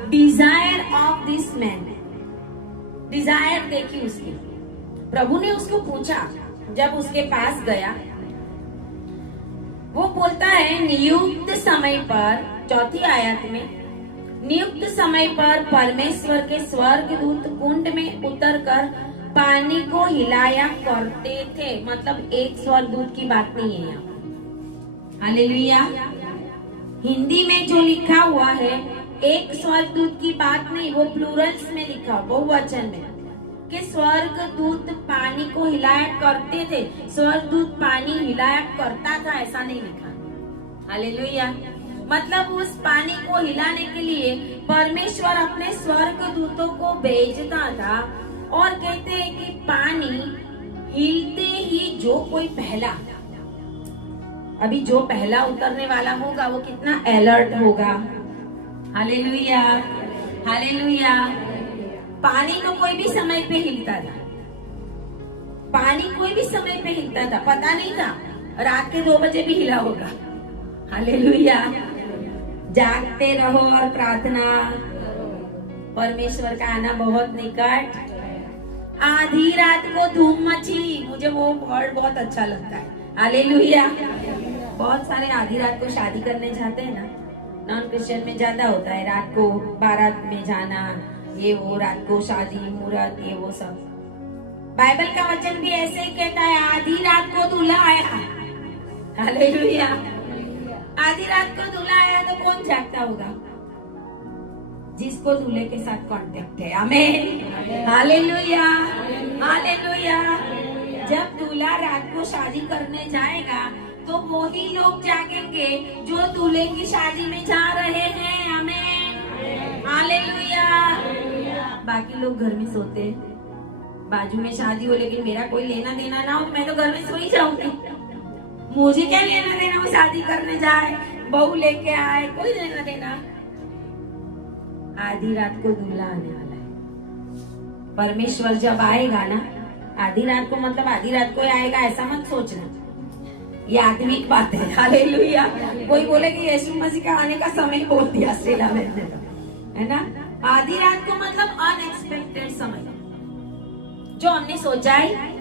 desire of this man, desire देखी उसकी। प्रभु ने उसको पूछा, जब उसके पास गया, वो बोलता है नियुक्त समय पर, 4थी आयत में, नियुक्त समय पर परमेश्वर के स्वर्गदूत कुंड में उतरकर पानी को हिलाया करते थे। मतलब एक स्वर्गदूत की बात नहीं है यहाँ, हालेलुया। हिंदी में जो लिखा हुआ है एक स्वर्गदूत की बात नहीं, वो प्लूरल्स में लिखा, बहुवचन में, कि स्वर्गदूत पानी को हिलाया करते थे। स्वर्गदूत पानी हिलाया करता था ऐसा नहीं लिखा, हालेलुया। मतलब उस पानी को हिलाने के लिए परमेश्वर अपने स्वर्गदूतों को भेजता था। और कहते हैं कि पानी हिलते ही जो कोई पहला, अभी जो पहला उतरने वाला होगा वो कितना अलर्ट होगा। Hallelujah, hallelujah. पानी तो कोई भी समय पे हिलता था, पानी कोई भी समय पे हिलता था, पता नहीं था रात के 2 बजे भी हिला होगा। हालेलुया। जागते रहो और प्रार्थना, परमेश्वर का आना बहुत निकट। आधी रात को धूम मची, मुझे वो वर्ड बहुत अच्छा लगता है। हालेलुया। बहुत सारे आधी रात को शादी करने जाते हैं ना, नॉन क्रिश्चियन में ज्यादा होता है, रात को बारात में जाना, ये वो, रात को शादी मुहूर्त, ये वो सब। बाइबल का वचन भी ऐसे ही कहता है, आधी रात को दूल्हा आया। हालेलुया। आधी रात को दूल्हा आया तो कौन जागता होगा? जिसको दूल्हे के साथ कांटेक्ट है। आमीन, हालेलुया, हालेलुया। जब दूल्हा रात को शादी करने जाएगा तो वही लोग जागेंगे जो दूल्हे की शादी में जा रहे हैं। आमीन, हालेलुया। बाकी लोग घर में सोते, बाजू में शादी हो लेकिन मेरा कोई लेना देना ना हो, मैं तो घर में सो ही जाऊंगी। मुझे क्या लेना देना, वो शादी करने जाए, बहू लेके आए, कोई लेना देना। आधी रात को दूल्हा आने वाला है। परमेश्वर जब आएगा ना, आधी रात को मतलब आधी रात को आएगा ऐसा मत सोचना, ये आत्मिक बात है। हालेलुया। कोई बोले कि यीशु मसीह का आने का समय बोल दिया श्रीला में, है ना। आधी रात को मतलब अनएक्सपेक्टेड समय, जो हमने सोचा है।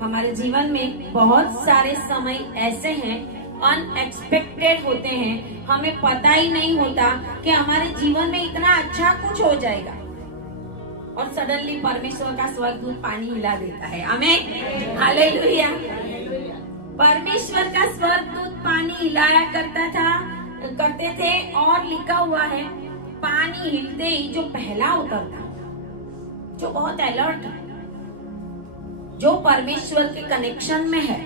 हमारे जीवन में बहुत सारे समय ऐसे हैं अनएक्सपेक्टेड होते हैं, हमें पता ही नहीं होता कि हमारे जीवन में इतना अच्छा कुछ हो जाएगा, और सडनली परमेश्वर का स्वर्गदूत पानी हिला देता है। आमीन, हालेलुया। परमेश्वर का स्वर्गदूत पानी हिलाया करते थे, और लिखा हुआ है पानी हिलते ही जो पहला उतरता, जो बहुत अलर्ट है, जो परमेश्वर के कनेक्शन में है,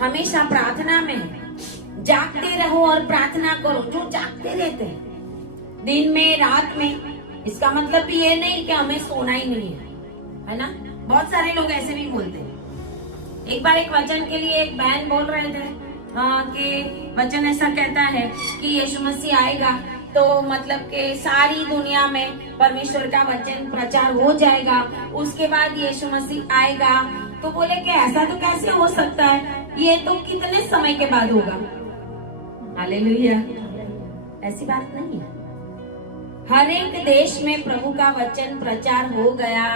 हमेशा प्रार्थना में है, जागते रहो और प्रार्थना करो, जो जागते रहते हैं दिन में रात में। इसका मतलब भी ये नहीं कि हमें सोना ही नहीं है ना। बहुत सारे लोग ऐसे भी बोलते हैं। एक बार एक वचन के लिए एक बहन बोल रहे थे कि वचन ऐसा कहता है कि यीशु मसीह आएगा तो मतलब कि सारी दुनिया में परमेश्वर का वचन प्रचार हो जाएगा, उसके बाद यीशु मसीह आएगा। तो बोले कि ऐसा तो कैसे हो सकता है, ये तो कितने समय के बाद होगा। हालेलुया, ऐसी बात नहीं है। हर एक देश में प्रभु का वचन प्रचार हो गया।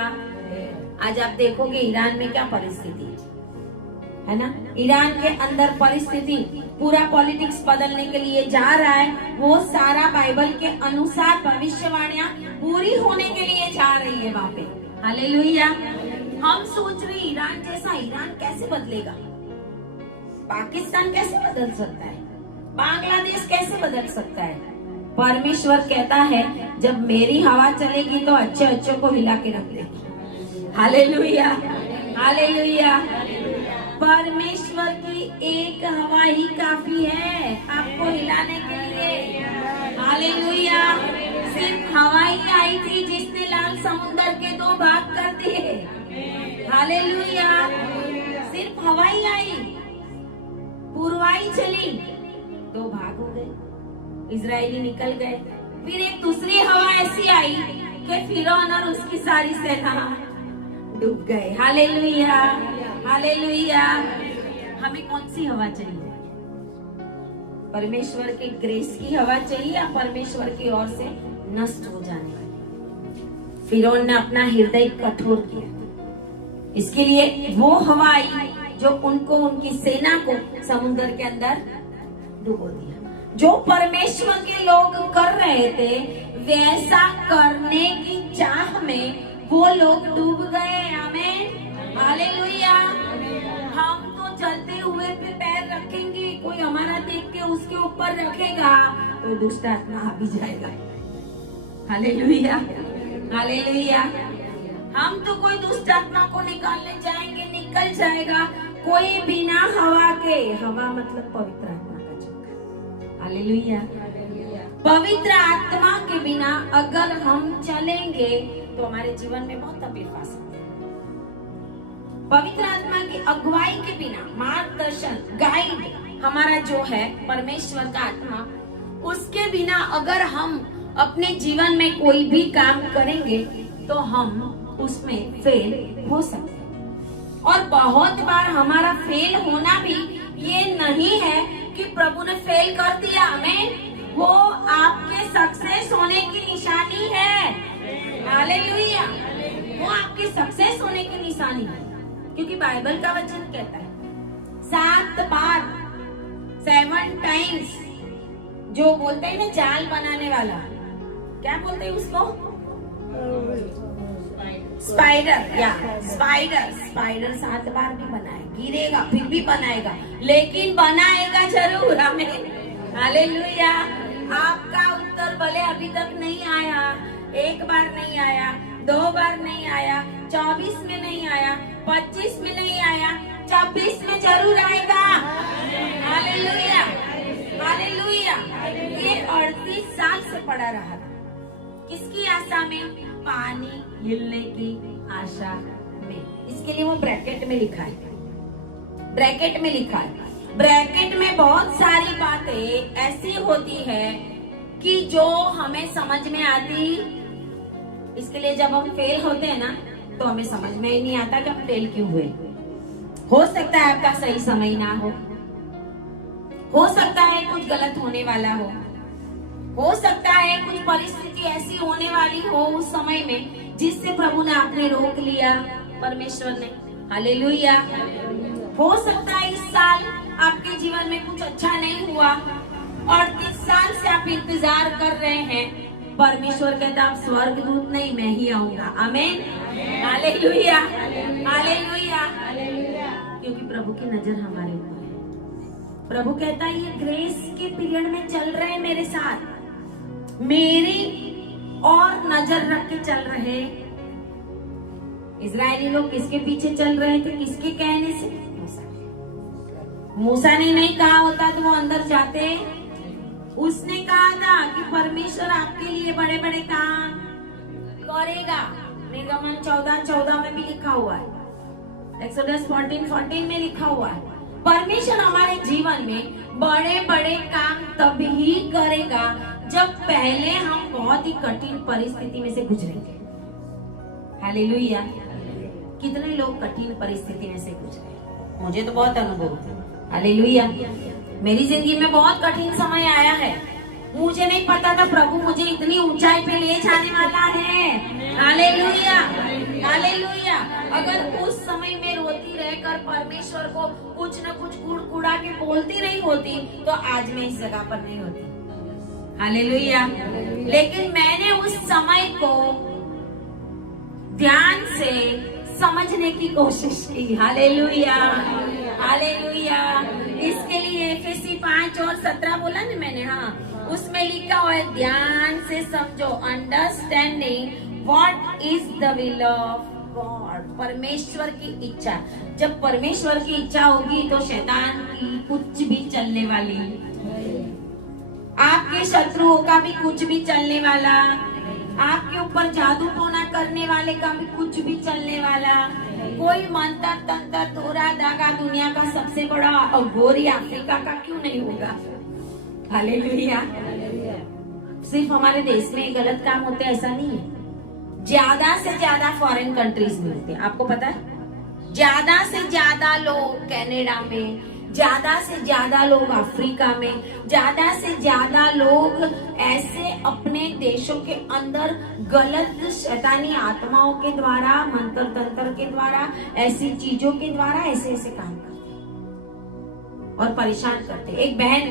आज आप देखोगे ईरान में क्या परिस्थिति है ना, ईरान के अंदर परिस्थिति, पूरा पॉलिटिक्स बदलने के लिए जा रहा है। वो सारा बाइबल के अनुसार भविष्यवाणियां पूरी होने के लिए जा रही है वहाँ पे। हालेलुया। हम सोच रहे ईरान जैसा ईरान कैसे बदलेगा, पाकिस्तान कैसे बदल सकता है, बांग्लादेश कैसे बदल सकता है। परमेश्वर कहता है जब मेरी हवा चलेगी तो अच्छे अच्छों को हिला के रख देगी। Hallelujah, hallelujah. परमेश्वर की एक हवा ही काफी है आपको हिलाने के लिए। हालेलुया। सिर्फ हवा ही आई थी जिसने लाल समुद्र के 2 भाग कर दिए। हालेलुया। सिर्फ हवा ही आई, पूर्वाई चली, 2 भाग हो गए, इजरायली निकल गए। फिर एक दूसरी हवा ऐसी आई कि फिरौन और उसकी सारी सेना डूब गए। Hallelujah, hallelujah. हमें कौन सी हवा चाहिए, परमेश्वर के ग्रेस की हवा चाहिए या परमेश्वर की ओर से नष्ट हो जाने वाली। फिरौन ने अपना हृदय कठोर किया, इसके लिए वो हवा आई जो उनको, उनकी सेना को समुद्र के अंदर डुबो दिया। जो परमेश्वर के लोग कर रहे थे वैसा करने की चाह में वो लोग डूब गए। आमीन, हालेलुया। हम तो चलते हुए पे पैर रखेंगे, कोई हमारा देख के उसके ऊपर रखेगा तो दुष्ट आत्मा आ भी जाएगा। Hallelujah, hallelujah. हम तो कोई दुष्ट आत्मा को निकालने जाएंगे, निकल जाएगा। कोई बिना हवा के, हवा मतलब पवित्र आत्मा का झोंका। हालेलुया। पवित्र आत्मा के बिना अगर हम चलेंगे तो हमारे जीवन में बहुत तकलीफ आ सकती है। पवित्र आत्मा की अगुवाई के बिना, मार्गदर्शन, गाइड हमारा जो है परमेश्वर का आत्मा, उसके बिना अगर हम अपने जीवन में कोई भी काम करेंगे तो हम उसमें फेल हो सकते हैं। और बहुत बार हमारा फेल होना भी ये नहीं है कि प्रभु ने फेल कर दिया हमें, वो आपके सक्सेस होने की निशानी है। हालेलुया। वो आपके सक्सेस होने की निशानी है, क्योंकि बाइबल का वचन कहता है 7 बार 7 टाइम्स, जो बोलते हैं ना जाल बनाने वाला, क्या बोलते हैं उसको, स्पाइडर, या स्पाइडर 7 बार भी बनाए, गिरेगा फिर भी बनाएगा, लेकिन बनाएगा जरूर। हमें हालेलुया। आपका उत्तर भले अभी तक नहीं आया, 1 बार नहीं आया, 2 बार नहीं आया, 24 में नहीं आया, 25 में नहीं आया, 26 में जरूर आएगा। Hallelujah, hallelujah. ये 38 साल से पड़ा रहा था, किसकी आशा में, पानी हिलने की आशा में। इसके लिए वो ब्रैकेट में लिखा है, ब्रैकेट में लिखा है। ब्रैकेट में बहुत सारी बातें ऐसी होती है कि जो हमें समझ में आती, इसके लिए जब हम फेल होते हैं ना तो हमें समझ में ही नहीं आता कि हम फेल क्यों हुए। हो सकता है आपका सही समय ना हो सकता है कुछ गलत होने वाला हो सकता है कुछ परिस्थिति ऐसी होने वाली हो उस समय में जिससे प्रभु ने आपने रोक लिया, परमेश्वर ने। हालेलुया। हो सकता है इस साल आपके जीवन में कुछ अच्छा नहीं हुआ और 30 साल से आप इंतजार कर रहे हैं। परमेश्वर कहता आप स्वर्गदूत नहीं, मैं ही आऊंगा। आमीन, हालेलुया, हालेलुया। क्योंकि प्रभु की नजर हमारे ऊपर है। प्रभु कहता है ये ग्रेस के पीरियड में चल रहे हैं मेरे साथ, मेरी और नजर रख के चल रहे। इजरायली लोग किसके पीछे चल रहे थे, किसके कहने से? मूसा ने नहीं कहा होता तो वो अंदर जाते। उसने कहा था कि परमेश्वर आपके लिए बड़े बड़े काम करेगा। निर्गमन 14:14 में भी लिखा हुआ है, एक्सोडस 14:14 में लिखा हुआ है। परमेश्वर हमारे जीवन में बड़े बड़े काम तभी करेगा जब पहले हम बहुत ही कठिन परिस्थिति में से गुजरेंगे। हालेलुया। कितने लोग कठिन परिस्थिति में से गुजरे? मुझे तो बहुत अनुभव था। हालेलुया। मेरी जिंदगी में बहुत कठिन समय आया है। मुझे नहीं पता था प्रभु मुझे इतनी ऊंचाई पे ले जाने वाला है। Hallelujah, hallelujah. अगर उस समय में रोती रहकर परमेश्वर को कुछ न कुछ कुड़कुड़ा के बोलती नहीं होती तो आज मैं इस जगह पर नहीं होती। हालेलुया। लेकिन मैंने उस समय को ध्यान से समझने की कोशिश की। Hallelujah, hallelujah. इसके लिए एफएससी 5:17 बोला ना मैंने, हाँ, उसमें लिखा हुआ है ध्यान से समझो, understanding what is the will of God. परमेश्वर की इच्छा। जब परमेश्वर की इच्छा होगी तो शैतान की कुछ भी चलने वाली, आपके शत्रुओं का भी कुछ भी चलने वाला, आपके ऊपर जादू टोना करने वाले का भी कुछ भी चलने वाला। कोई मंत्र तंत्र तोरा धागा दुनिया का सबसे बड़ा अघोरी अफ्रीका का क्यों नहीं होगा? हालेलुया। सिर्फ हमारे देश में गलत काम होते ऐसा नहीं है, ज्यादा से ज्यादा फॉरेन कंट्रीज में होते हैं। आपको पता है? ज्यादा से ज्यादा लोग कनाडा में, ज्यादा से ज्यादा लोग अफ्रीका में, ज्यादा से ज्यादा लोग ऐसे अपने देशों के अंदर गलत शैतानी आत्माओं के द्वारा, मंत्र तंत्र के द्वारा, ऐसी चीजों के द्वारा ऐसे ऐसे काम करते और परेशान करते। एक बहन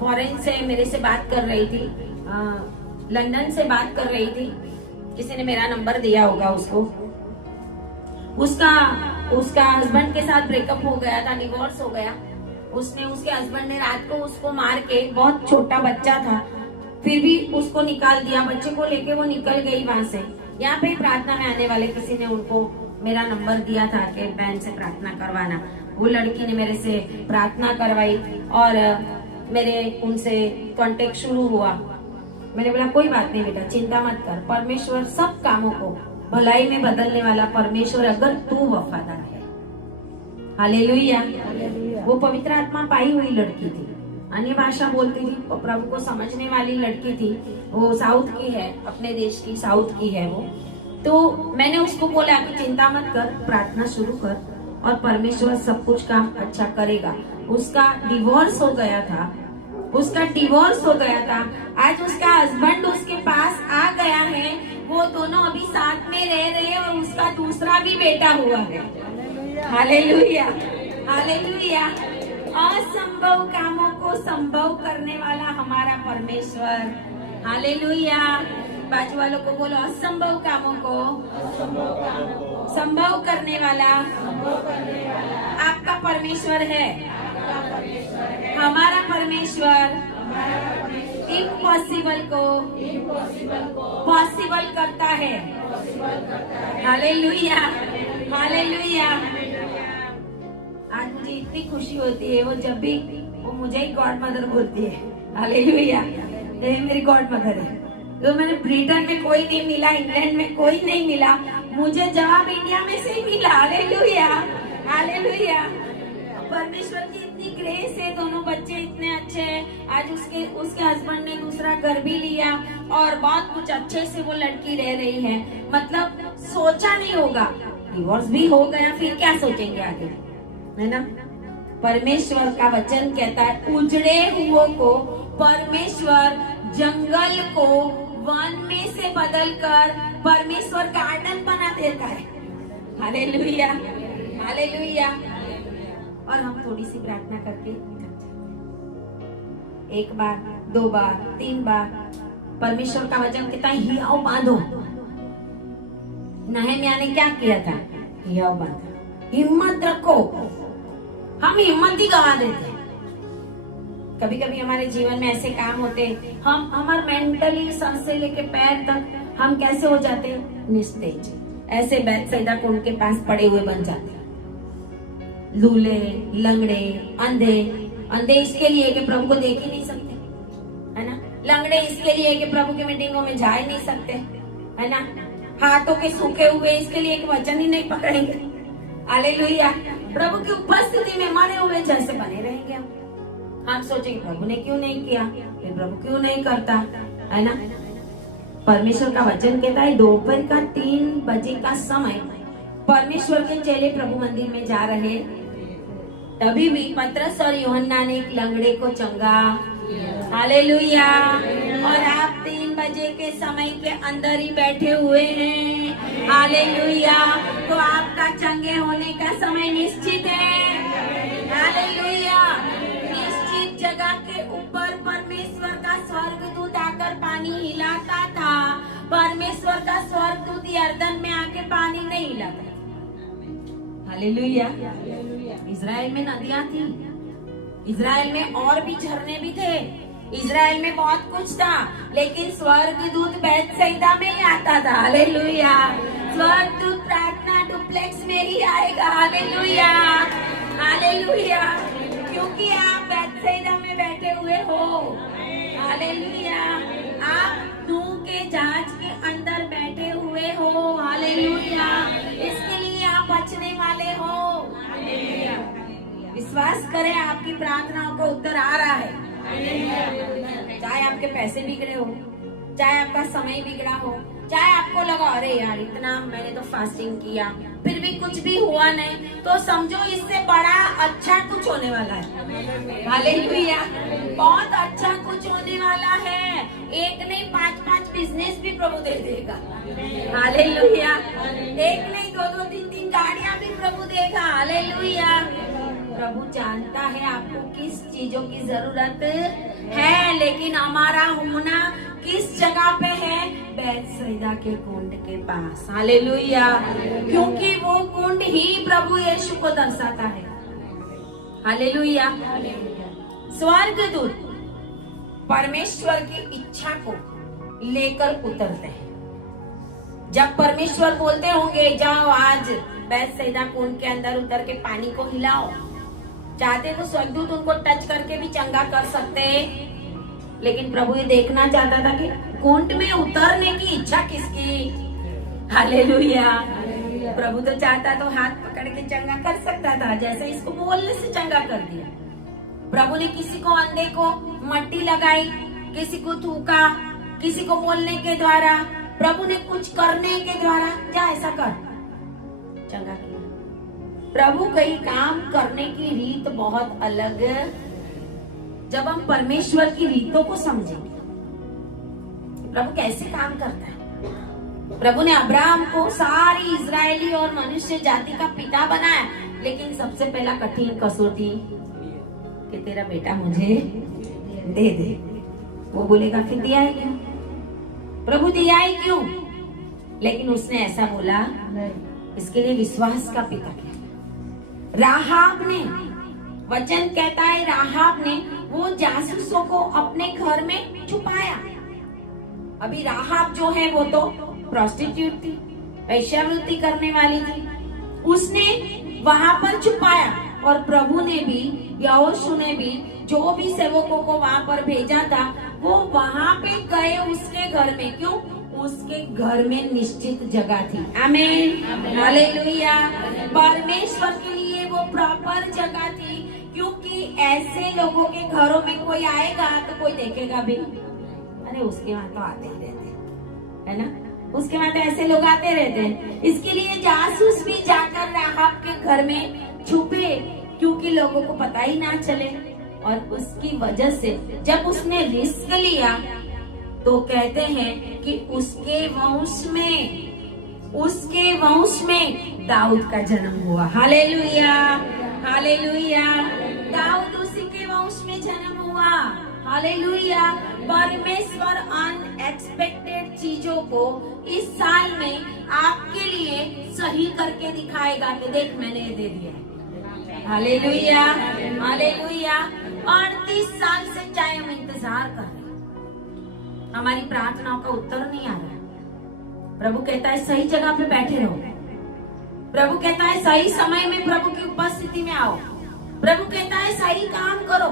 फॉरेन से मेरे से बात कर रही थी, लंदन से बात कर रही थी। किसी ने मेरा नंबर दिया होगा उसको। उसका हस्बैंड के साथ ब्रेकअप हो गया था, डिवोर्स हो गया। उसने, उसके हस्बैंड ने रात को उसको मार के, बहुत छोटा बच्चा था, फिर भी उसको निकाल दिया। बच्चे को लेके वो निकल गई वहां से। यहाँ पे प्रार्थना में आने वाले किसी ने उनको मेरा नंबर दिया था कि बहन से प्रार्थना करवाना। वो लड़की ने मेरे से प्रार्थना करवाई और मेरे उनसे कांटेक्ट शुरू हुआ। मैंने बोला कोई बात नहीं बेटा, चिंता मत कर, परमेश्वर सब कामों को भलाई में बदलने वाला परमेश्वर, अगर तू वफादार है। हालेलुया। वो पवित्र आत्मा पाई हुई लड़की थी, अन्य भाषा बोलती थी, प्रभु को समझने वाली लड़की थी। वो साउथ की है, अपने देश की साउथ की है वो। तो मैंने उसको बोला कि चिंता मत कर, प्रार्थना शुरू कर और परमेश्वर सब कुछ काम अच्छा करेगा। उसका डिवोर्स हो गया था, उसका डिवोर्स हो गया था। आज उसका हस्बैंड उसके पास आ गया है, वो दोनों अभी साथ में रह रहे हैं और उसका दूसरा भी बेटा हुआ है। Hallelujah, hallelujah. असंभव कामों को संभव करने वाला हमारा परमेश्वर। हालेलुया। बाजू वालों को बोलो, असंभव कामों को संभव करने वाला आपका परमेश्वर है। हमारा परमेश्वर इम्पॉसिबल को पॉसिबल करता है। Hallelujah, hallelujah. आज मुझे इतनी खुशी होती है, वो जब भी वो मुझे ही गॉड मदर बोलती है। हालेलुया, ये मेरी गॉड मदर है। तो मैंने ब्रिटेन में कोई नहीं मिला, इंग्लैंड में कोई नहीं मिला, मुझे जवाब इंडिया में से ही मिला। Hallelujah, hallelujah. परमेश्वर की इतनी ग्रेस है, दोनों बच्चे इतने अच्छे हैं। आज उसके हस्बैंड ने दूसरा घर भी लिया और बहुत कुछ अच्छे से वो लड़की रह रही है। मतलब सोचा नहीं होगा, डिवोर्स भी हो गया, फिर क्या सोचेंगे आगे, है ना? परमेश्वर का वचन कहता है, उजड़े हुओं को परमेश्वर जंगल को वन में से बदलकर परमेश्वर गार्डन बना देता है। Hallelujah, hallelujah. और हम थोड़ी सी प्रार्थना करके एक बार, दो बार, तीन बार, परमेश्वर का वचन कहता है हियाव बांधो। नहम्याह ने क्या किया था? हियाव बांधा, हिम्मत रखो। हम हिम्मत ही गवा देते हैं। कभी कभी हमारे जीवन में ऐसे काम होते, हम हमारे मेंटली सर से लेके पैर तक हम कैसे हो जाते? निस्तेज, ऐसे बैतसैदा कुंड के पास पड़े हुए बन जाते, लूले, लंगड़े, अंधे। अंधे इसके लिए कि प्रभु को देख ही नहीं सकते, है ना? लंगड़े इसके लिए कि प्रभु की मीटिंगों में जा ही नहीं सकते, है ना? हाथों के सूखे हुए इसके लिए कि वचन ही नहीं पकड़ेंगे। हालेलुया। प्रभु की उपस्थिति में मरे हुए जैसे बने रहेंगे हम सोचेंगे प्रभु ने क्यों नहीं किया, फिर प्रभु क्यों नहीं करता, है ना। परमेश्वर का वचन कहता है दोपहर का 3 बजे का समय परमेश्वर के चेले प्रभु मंदिर में जा रहे, तभी भी पतरस और यूहन्ना ने एक लंगड़े को चंगा। हालेलुया। और आप 3 बजे के समय के अंदर ही बैठे हुए हैं। हालेलुया। तो आपका चंगे होने का समय निश्चित है। हालेलुया। निश्चित जगह के ऊपर परमेश्वर का स्वर्गदूत आकर पानी हिलाता था। परमेश्वर का स्वर्गदूत यर्दन में आके पानी नहीं हिलाता। हालेलुया। इजराइल में नदियां थी, इजराइल में और भी झरने भी थे, इजराइल में बहुत कुछ था, लेकिन स्वर्गदूत बैतसैदा में ही आता था। हालेलुया। स्वर्गदूत प्रार्थना डुप्लेक्स में ही आएगा। हालेलुया। हालेलुया। क्योंकि आप बैतसैदा में बैठे हुए हो। हालेलुया। आप नूह के जहाज के अंदर बैठे हुए हो। हालेलुया। इसके लिए आप बचने वाले हो। विश्वास करें, आपकी प्रार्थनाओं को उत्तर आ रहा है। चाहे आपके पैसे बिगड़े हो, चाहे आपका समय बिगड़ा हो, चाहे आपको लगा अरे यार इतना मैंने तो फास्टिंग किया फिर भी कुछ भी हुआ नहीं, तो समझो इससे बड़ा अच्छा कुछ होने वाला है। हालेलुया। बहुत अच्छा कुछ होने वाला है। एक नहीं 5-5 बिजनेस भी प्रभु दे देगा। हालेलुया। एक नहीं 2-2, 3-3 गाड़ियां भी प्रभु देगा। हालेलुया। प्रभु जानता है आपको किस चीजों की जरूरत है, लेकिन हमारा होना किस जगह पे है? बैतसैदा के कुंड के पास। हालेलुया। क्योंकि वो कुंड ही प्रभु यीशु को दर्शाता है। हालेलुया। स्वर्गदूत परमेश्वर की इच्छा को लेकर उतरते हैं। जब परमेश्वर बोलते होंगे जाओ आज बैतसैदा कुंड के अंदर उतर के पानी को हिलाओ, चाहते तो स्वर्गदूत उनको टच करके भी चंगा कर सकते, लेकिन प्रभु ये देखना चाहता था कि कुंड में उतरने की इच्छा किसकी। हालेलुया। प्रभु तो चाहता तो हाथ पकड़ के चंगा कर सकता था, जैसे इसको बोलने से चंगा कर दिया। प्रभु ने किसी को अंधे को मट्टी लगाई, किसी को थूका, किसी को बोलने के द्वारा, प्रभु ने कुछ करने के द्वारा जा ऐसा कर चंगा किया। प्रभु कई काम करने की रीत बहुत अलग। जब हम परमेश्वर की रीतों को समझेंगे, प्रभु कैसे काम करता है। प्रभु ने अब्राहम को सारी इजरायली और मनुष्य जाति का पिता बनाया, लेकिन सबसे पहला कठिन कसौटी कि तेरा बेटा मुझे दे दे। वो बोलेगा फिर दिया है क्यों? प्रभु दिया है क्यों? लेकिन उसने ऐसा बोला, इसके लिए विश्वास का पिता किया। राहाब ने, वचन कहता है राहाब ने वो जासूसों को अपने घर में छुपाया। अभी राहाब जो है वो तो प्रोस्टिट्यूट थी, वेश्यावृत्ति करने वाली थी, उसने वहां पर छुपाया। और प्रभु ने भी, यहोशू ने भी, जो भी सेवकों को वहां पर भेजा था, वो वहां पे गए उसके घर में। क्यों? उसके घर में निश्चित जगह थी। आमीन। हालेलुया। परमेश्वर के लिए वो प्रॉपर जगह थी, क्योंकि ऐसे लोगों के घरों में कोई आएगा तो कोई देखेगा भी, अरे उसके वहां तो आते ही रहते, है ना, उसके वहां तो ऐसे लोग आते रहते हैं। इसके लिए जासूस भी जाकर राहाब के घर में छुपे, क्योंकि लोगों को पता ही ना चले। और उसकी वजह से जब उसने रिस्क लिया तो कहते हैं कि उसके वंश में दाऊद का जन्म हुआ। हालेलुया। हालेलुया। दाऊद उसी के वंश में जन्म हुआ। हालेलुया। परमेश्वर अनएक्सपेक्टेड चीजों को इस साल में आपके लिए सही करके दिखाएगा कि देख मैंने ये दे दिया। हालेलुया। हालेलुया। 38 साल से चाहे हम इंतजार कर रहे, हमारी प्रार्थनाओं का उत्तर नहीं आ रहा। प्रभु कहता है सही जगह पे बैठे रहो। प्रभु कहता है सही समय में प्रभु की उपस्थिति में आओ। प्रभु कहता है सही काम करो।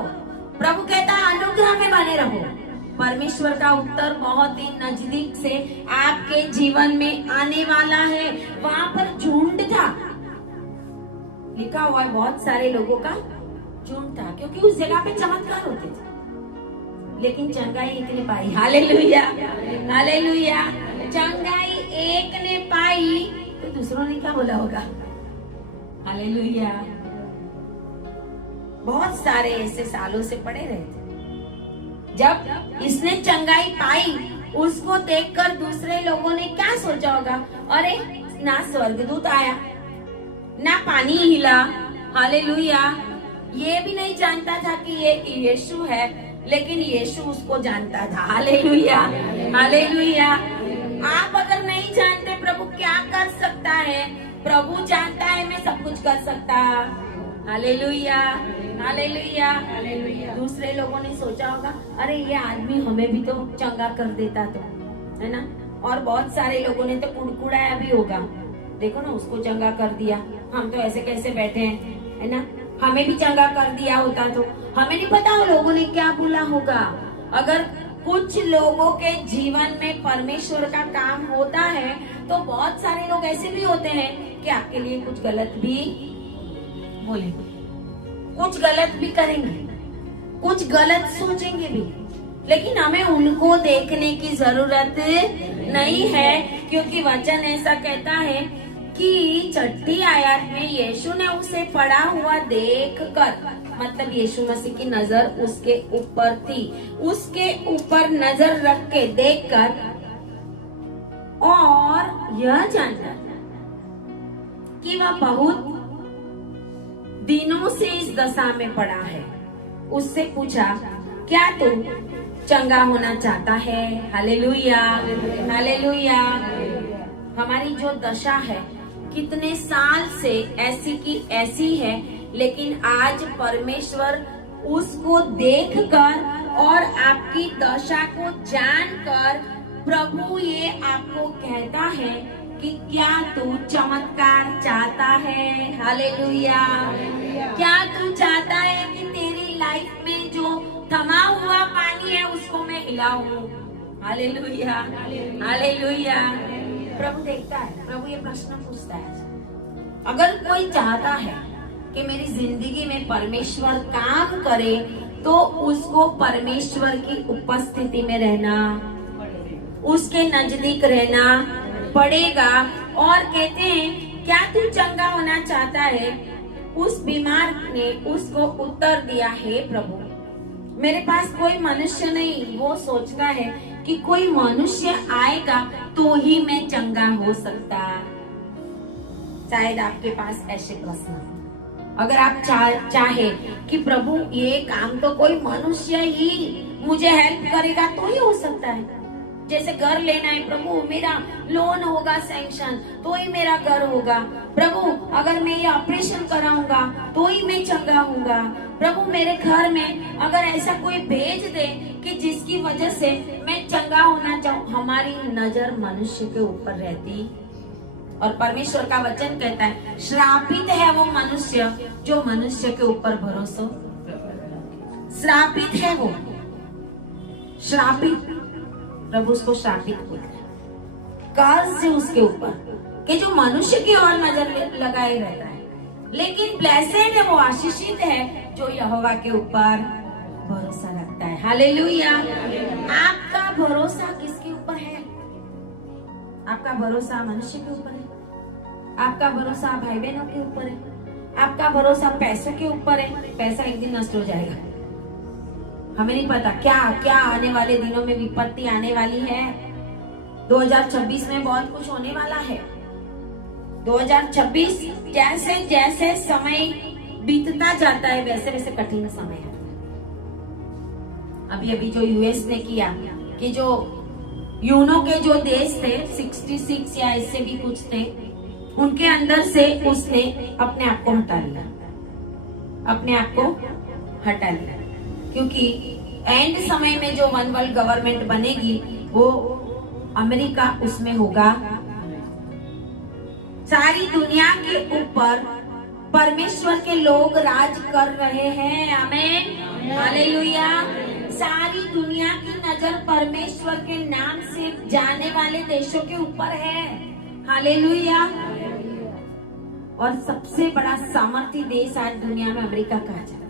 प्रभु कहता है अनुग्रह में बने रहो। परमेश्वर का उत्तर बहुत ही नजदीक से आपके जीवन में आने वाला है। वहां पर झुंड था, लिखा हुआ है बहुत सारे लोगों का झुंड था, क्योंकि उस जगह पे चमत्कार होते थे। लेकिन चंगाई एक ने पाई। Hallelujah, hallelujah. चंगाई एक ने पाई तो दूसरों ने क्या बोला होगा? हालेलुया। बहुत सारे ऐसे सालों से पड़े रहे थे। जब इसने चंगाई पाई, उसको देखकर दूसरे लोगों ने क्या सोचा होगा? अरे ना स्वर्गदूत आया, ना पानी हिला। हालेलुया। ये भी नहीं जानता था कि ये यीशु है, लेकिन यीशु उसको जानता था। Hallelujah, hallelujah. आप अगर नहीं जानते प्रभु क्या कर सकता है, प्रभु जानता है मैं सब कुछ कर सकता। Hallelujah, hallelujah. दूसरे लोगों ने सोचा होगा अरे ये आदमी हमें भी तो चंगा कर देता, तो है ना। और बहुत सारे लोगों ने तो कुड़कुड़ाया भी होगा, देखो ना उसको चंगा कर दिया, हम तो ऐसे कैसे बैठे हैं, है ना। हमें भी चंगा कर दिया होता तो हमें नहीं पता वो लोगों ने क्या बोला होगा। अगर कुछ लोगों के जीवन में परमेश्वर का काम होता है तो बहुत सारे लोग ऐसे भी होते हैं कि आपके लिए कुछ गलत भी बोलेंगे, कुछ गलत भी करेंगे, कुछ गलत सोचेंगे भी, लेकिन हमें उनको देखने की जरूरत नहीं है, क्योंकि वचन ऐसा कहता है कि 6ठी आयत में यीशु ने उसे पड़ा हुआ देखकर, मतलब यीशु मसीह की नजर उसके ऊपर थी, उसके ऊपर नजर रख के देखकर और यह जानता कि वह बहुत दिनों से इस दशा में पड़ा है। उससे पूछा क्या तू चंगा होना चाहता है? Hallelujah, hallelujah. हमारी जो दशा है कितने साल से ऐसी की ऐसी है, लेकिन आज परमेश्वर उसको देखकर और आपकी दशा को जानकर प्रभु ये आपको कहता है कि क्या तू चमत्कार चाहता है? हालेलुया। क्या तू चाहता है कि तेरी लाइफ में जो थमा हुआ पानी है उसको मैं हिलाऊं? Hallelujah, hallelujah. प्रभु देखता है, प्रभु ये प्रश्न पूछता है, अगर कोई चाहता है कि मेरी जिंदगी में परमेश्वर काम करे तो उसको परमेश्वर की उपस्थिति में रहना, उसके नजदीक रहना पड़ेगा। और कहते हैं क्या तू चंगा होना चाहता है? उस बीमार ने उसको उत्तर दिया, हे प्रभु मेरे पास कोई मनुष्य नहीं। वो सोचता है कि कोई मनुष्य आएगा तो ही मैं चंगा हो सकता। शायद आपके पास ऐसे प्रश्न, अगर आप चाहे कि प्रभु ये काम तो कोई मनुष्य ही मुझे हेल्प करेगा तो ही हो सकता है। जैसे घर लेना है, प्रभु मेरा लोन होगा सैंक्शन तो ही मेरा घर होगा। प्रभु अगर मैं ये ऑपरेशन कराऊंगा तो ही मैं चंगा होऊंगा। प्रभु मेरे घर में अगर ऐसा कोई भेज दे कि जिसकी वजह से मैं चंगा होना चाहूँ। हमारी नजर मनुष्य के ऊपर रहती, और परमेश्वर का वचन कहता है श्रापित है वो मनुष्य जो मनुष्य के ऊपर भरोसा। श्रापित है वो, श्रापित। प्रभु उसको श्रापित बोलते हैं, कर्ज से उसके ऊपर कि जो मनुष्य की ओर नजर लगाए रहता है। लेकिन ब्लेसेड है वो, आशीषित है जो यहोवा के ऊपर भरोसा रखता है। हालेलुया। आपका भरोसा किसके ऊपर है? आपका भरोसा मनुष्य के ऊपर है? आपका भरोसा भाई बहनों के ऊपर है? आपका भरोसा पैसों के ऊपर है? पैसा एक दिन नष्ट हो जाएगा, हमें नहीं पता क्या क्या आने वाले दिनों में विपत्ति आने वाली है। 2026 में बहुत कुछ होने वाला है। 2026 जैसे जैसे समय बीतता जाता है वैसे वैसे कठिन समय है। अभी अभी जो यूएस ने किया कि जो यूनो के जो देश थे 66 या इससे भी कुछ थे, उनके अंदर से उसने अपने आप को हटा लिया, अपने आप को हटा लिया, क्योंकि एंड समय में जो वन वर्ल्ड गवर्नमेंट बनेगी वो अमेरिका उसमें होगा। सारी दुनिया के ऊपर परमेश्वर के लोग राज कर रहे हैं। आमीन, हालेलुया। सारी दुनिया की नजर परमेश्वर के नाम से जाने वाले देशों के ऊपर है। हालेलुया। और सबसे बड़ा सामर्थी देश आज दुनिया में अमेरिका कहा जाता है।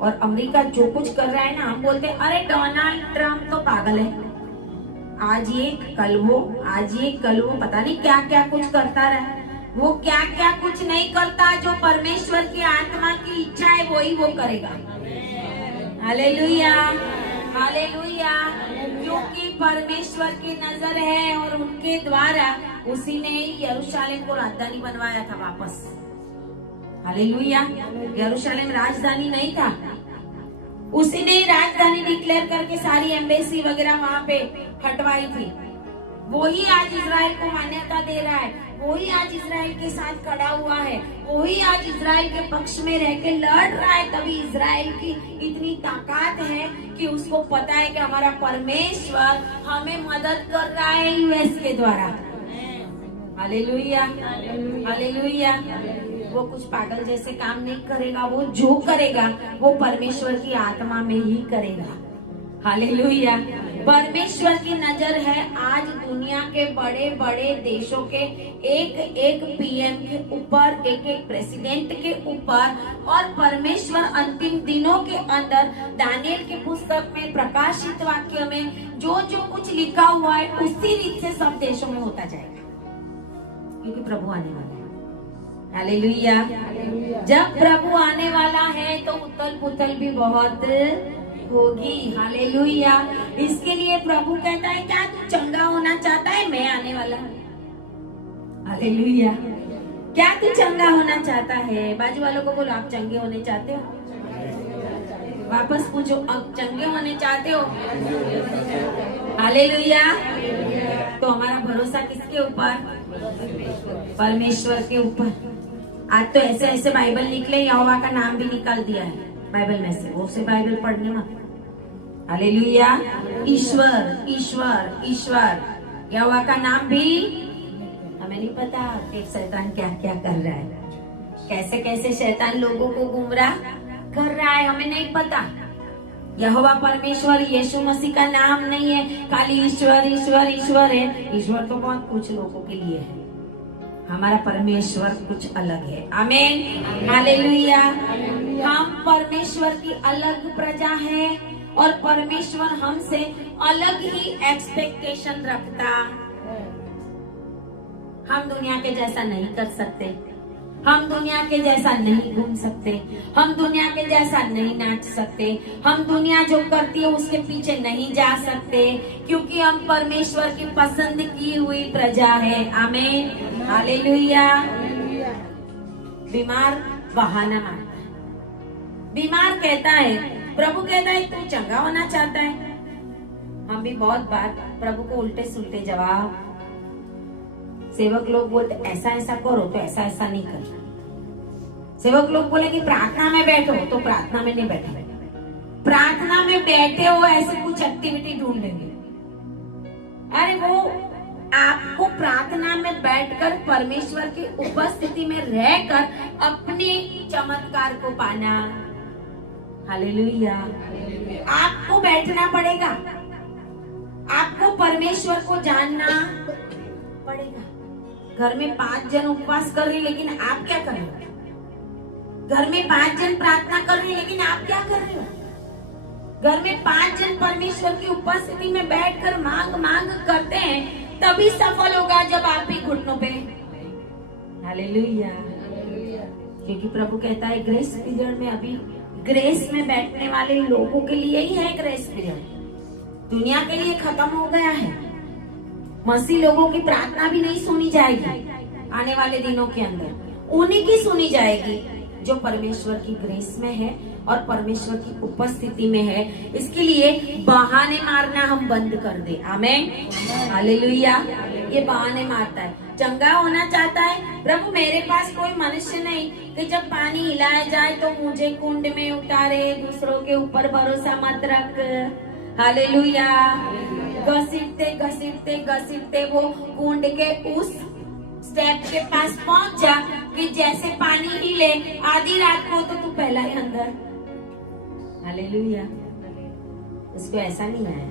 और अमेरिका जो कुछ कर रहा है ना, हम बोलते हैं अरे डोनाल्ड ट्रम्प तो पागल है, आज ये कल वो, आज ये कल वो, पता नहीं क्या क्या कुछ करता रहा। वो क्या क्या कुछ नहीं करता, जो परमेश्वर की आत्मा की इच्छा है वही वो करेगा। Hallelujah, hallelujah. क्योंकि परमेश्वर की नजर है और उनके द्वारा उसी ने यरूशलेम को राजधानी बनवाया था वापस। हालेलुया। यरूशलेम राजधानी नहीं था, उसी ने राजधानी डिक्लेयर करके सारी एम्बेसी वगैरह वहाँ पे हटवाई थी। वही आज इजराइल को मान्यता दे रहा है, वही आज इजराइल के साथ खड़ा हुआ है, वही आज इजराइल के पक्ष में रह के लड़ रहा है। तभी इजराइल की इतनी ताकत है कि उसको पता है कि हमारा परमेश्वर हमें मदद कर रहा है यूएस के द्वारा। Hallelujah, hallelujah. वो कुछ पागल जैसे काम नहीं करेगा, वो जो करेगा वो परमेश्वर की आत्मा में ही करेगा। हालेलुया। परमेश्वर की नजर है आज दुनिया के बड़े बड़े देशों के एक एक पीएम के ऊपर, एक एक प्रेसिडेंट के ऊपर, और परमेश्वर अंतिम दिनों के अंदर दानियल की पुस्तक में प्रकाशित वाक्य में जो जो कुछ लिखा हुआ है उसी रीत से सब देशों में होता जाएगा, क्योंकि प्रभु आने वाला है। हालेलुया। जब प्रभु आने वाला है तो उथल पुथल भी बहुत होगी। हालेलुया। इसके लिए प्रभु कहता है क्या तू चंगा होना चाहता है, मैं आने वाला हूँ। हालेलुया। क्या तू चंगा होना चाहता है? बाजू वालों को बोलो आप चंगे होने चाहते हो? वापस पूछो अब चंगे होने चाहते हो? हालेलुया। तो हमारा भरोसा किसके ऊपर? परमेश्वर के ऊपर। आज तो ऐसे ऐसे बाइबल निकले, यहोवा का नाम भी निकाल दिया है बाइबल में से, वो से बाइबल पढ़ने मत। हालेलुया। ईश्वर ईश्वर ईश्वर, यहोवा का नाम भी हमें नहीं पता कि शैतान क्या क्या कर रहा है, कैसे कैसे शैतान लोगों को गुमराह कर रहा है, हमें नहीं पता। यहोवा परमेश्वर यीशु मसीह का नाम नहीं है खाली ईश्वर ईश्वर ईश्वर है। ईश्वर तो बहुत कुछ लोगों के लिए है, हमारा परमेश्वर कुछ अलग है। आमीन, हालेलुया। हम परमेश्वर की अलग प्रजा है और परमेश्वर हमसे अलग ही एक्सपेक्टेशन रखता। हम दुनिया के जैसा नहीं कर सकते, हम दुनिया के जैसा नहीं घूम सकते, हम दुनिया के जैसा नहीं नाच सकते, हम दुनिया जो करती है उसके पीछे नहीं जा सकते, क्योंकि हम परमेश्वर की पसंद की हुई प्रजा है। आमीन, हालेलुया। बीमार बहाना मारता है, बीमार कहता है, प्रभु कहता है तू चंगा होना चाहता है। हम भी बहुत बार प्रभु को उल्टे सुलटे जवाब, सेवक लोग बोलते ऐसा ऐसा करो तो ऐसा ऐसा नहीं करना। सेवक लोग बोले कि प्रार्थना में बैठो तो प्रार्थना में नहीं बैठे, प्रार्थना में बैठे हो ऐसे कुछ एक्टिविटी ढूंढ लेंगे। अरे वो आपको प्रार्थना में बैठकर परमेश्वर की उपस्थिति में रहकर अपने चमत्कार को पाना। हालेलुया। आपको बैठना पड़ेगा, आपको परमेश्वर को जानना पड़ेगा। घर में 5 जन उपवास कर रहे लेकिन आप क्या कर रहे हो? घर में 5 जन प्रार्थना कर रहे लेकिन आप क्या कर रहे हो? घर में 5 जन परमेश्वर की उपस्थिति में बैठकर मांग मांग करते हैं, तभी सफल होगा जब आप भी घुटनों पे। हालेलुया। क्योंकि प्रभु कहता है ग्रेस पीरियड में, अभी ग्रेस में बैठने वाले लोगों के लिए ही है ग्रेस पीरियड। दुनिया के लिए खत्म हो गया है। मसीह लोगों की प्रार्थना भी नहीं सुनी जाएगी आने वाले दिनों के अंदर, उन्हीं की सुनी जाएगी जो परमेश्वर की ग्रेस में है और परमेश्वर की उपस्थिति में है। इसके लिए बहाने मारना हम बंद कर दे। आमीन, हालेलुया। ये बहाने मारता है, चंगा होना चाहता है, प्रभु मेरे पास कोई मनुष्य नहीं कि जब पानी हिलाया जाए तो मुझे कुंड में उतारे, दूसरों के ऊपर भरोसा मत रख। हालेलुया। घसीटते घसीटते घसीटते वो कुंड के उस स्टेप के पास पहुंच जा कि जैसे पानी हिले आधी रात को तो तू पहला ही अंदर। हालेलुया। उसको ऐसा नहीं आया,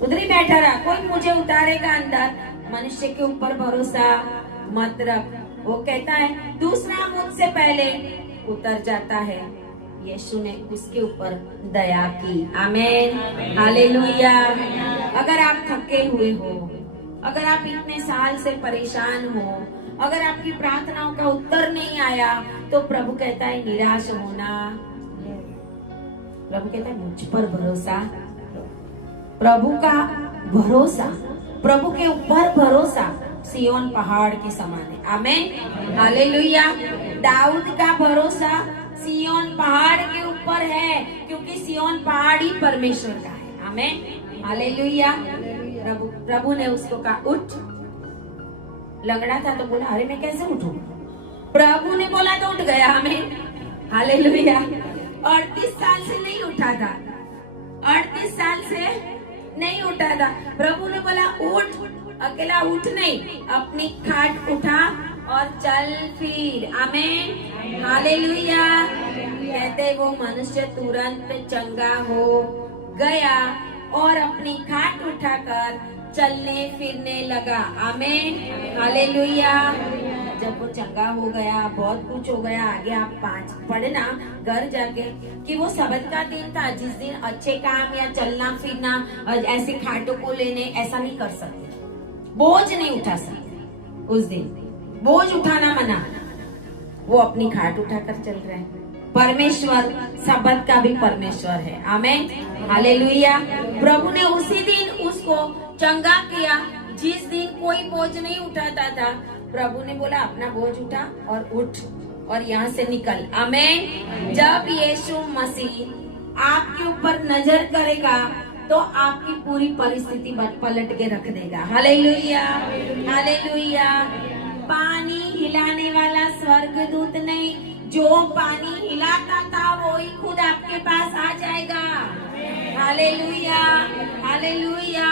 उधर ही बैठा रहा, कोई मुझे उतारेगा अंदर, मनुष्य के ऊपर भरोसा मत रख। वो कहता है दूसरा मुझसे पहले उतर जाता है। यीशु ने उसके ऊपर दया की। आमेन, हालेलुया। अगर आप थके हुए हो, अगर आप इतने साल से परेशान हो, अगर आपकी प्रार्थनाओं का उत्तर नहीं आया, तो प्रभु कहता है निराश होना। प्रभु कहता है मुझ पर भरोसा। प्रभु का भरोसा, प्रभु के ऊपर भरोसा सियोन पहाड़ के समान है। आमेन, हालेलुया। दाऊद का भरोसा सियोन पहाड़ के ऊपर है, क्योंकि सियोन पहाड़ ही परमेश्वर का है। आमेन, हालेलुया। प्रभु ने उसको कहा उठ। लंगड़ा था तो बोला अरे मैं कैसे उठूं? प्रभु ने बोला तो उठ गया। आमेन, हालेलुया। 38 साल से नहीं उठा था, 38 साल से नहीं उठा था। प्रभु ने बोला उठ। अकेला उठ नहीं, अपनी खाट उठा और चल फिर। आमेन, हालेलुया। कहते वो मनुष्य तुरंत चंगा हो गया और अपनी खाट उठाकर चलने फिरने लगा। आमेन, हालेलुया। जब वो चंगा हो गया, बहुत कुछ हो गया, आगे आप 5 पढ़ना घर जाके कि वो सबत का दिन था, जिस दिन अच्छे काम या चलना फिरना, ऐसे खाटों को लेने ऐसा नहीं कर सकते, बोझ नहीं उठा सकते। उस दिन बोझ उठाना मना। वो अपनी खाट उठाकर चल रहे हैं। परमेश्वर सबत का भी परमेश्वर है। आमेन, हालेलुया। प्रभु ने उसी दिन उसको चंगा किया जिस दिन कोई बोझ नहीं उठाता था। प्रभु ने बोला अपना बोझ उठा और उठ और यहाँ से निकल। आमेन। जब यीशु मसीह आपके ऊपर नजर करेगा तो आपकी पूरी परिस्थिति पलट के रख देगा। Hallelujah, hallelujah. पानी हिलाने वाला स्वर्गदूत नहीं, जो पानी हिलाता था वो ही खुद आपके पास आ जाएगा। Hallelujah, hallelujah.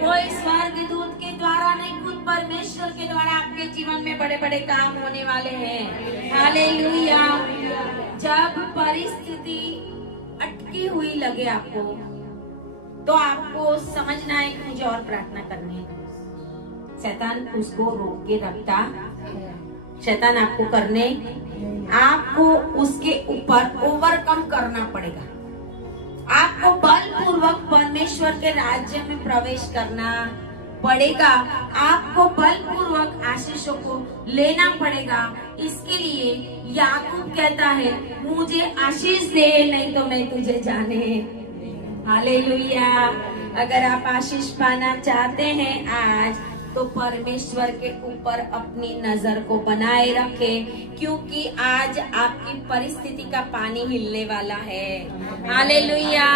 कोई स्वर्गदूत के द्वारा नहीं, खुद परमेश्वर के द्वारा आपके जीवन में बड़े बड़े काम होने वाले हैं। हालेलुया। जब परिस्थिति अटकी हुई लगे आपको, तो आपको समझना है कि मुझे और प्रार्थना करनी है। शैतान उसको रोक के रखता, शैतान आपको उसके ऊपर ओवरकम करना पड़ेगा। आपको बलपूर्वक परमेश्वर के राज्य में प्रवेश करना पड़ेगा। आपको बलपूर्वक आशीषों को लेना पड़ेगा। इसके लिए याकूब कहता है मुझे आशीष दे, नहीं तो मैं तुझे जाने। हालेलुया। अगर आप आशीष पाना चाहते हैं आज, तो परमेश्वर के ऊपर अपनी नजर को बनाए रखें, क्योंकि आज आपकी परिस्थिति का पानी हिलने वाला है। हालेलुया।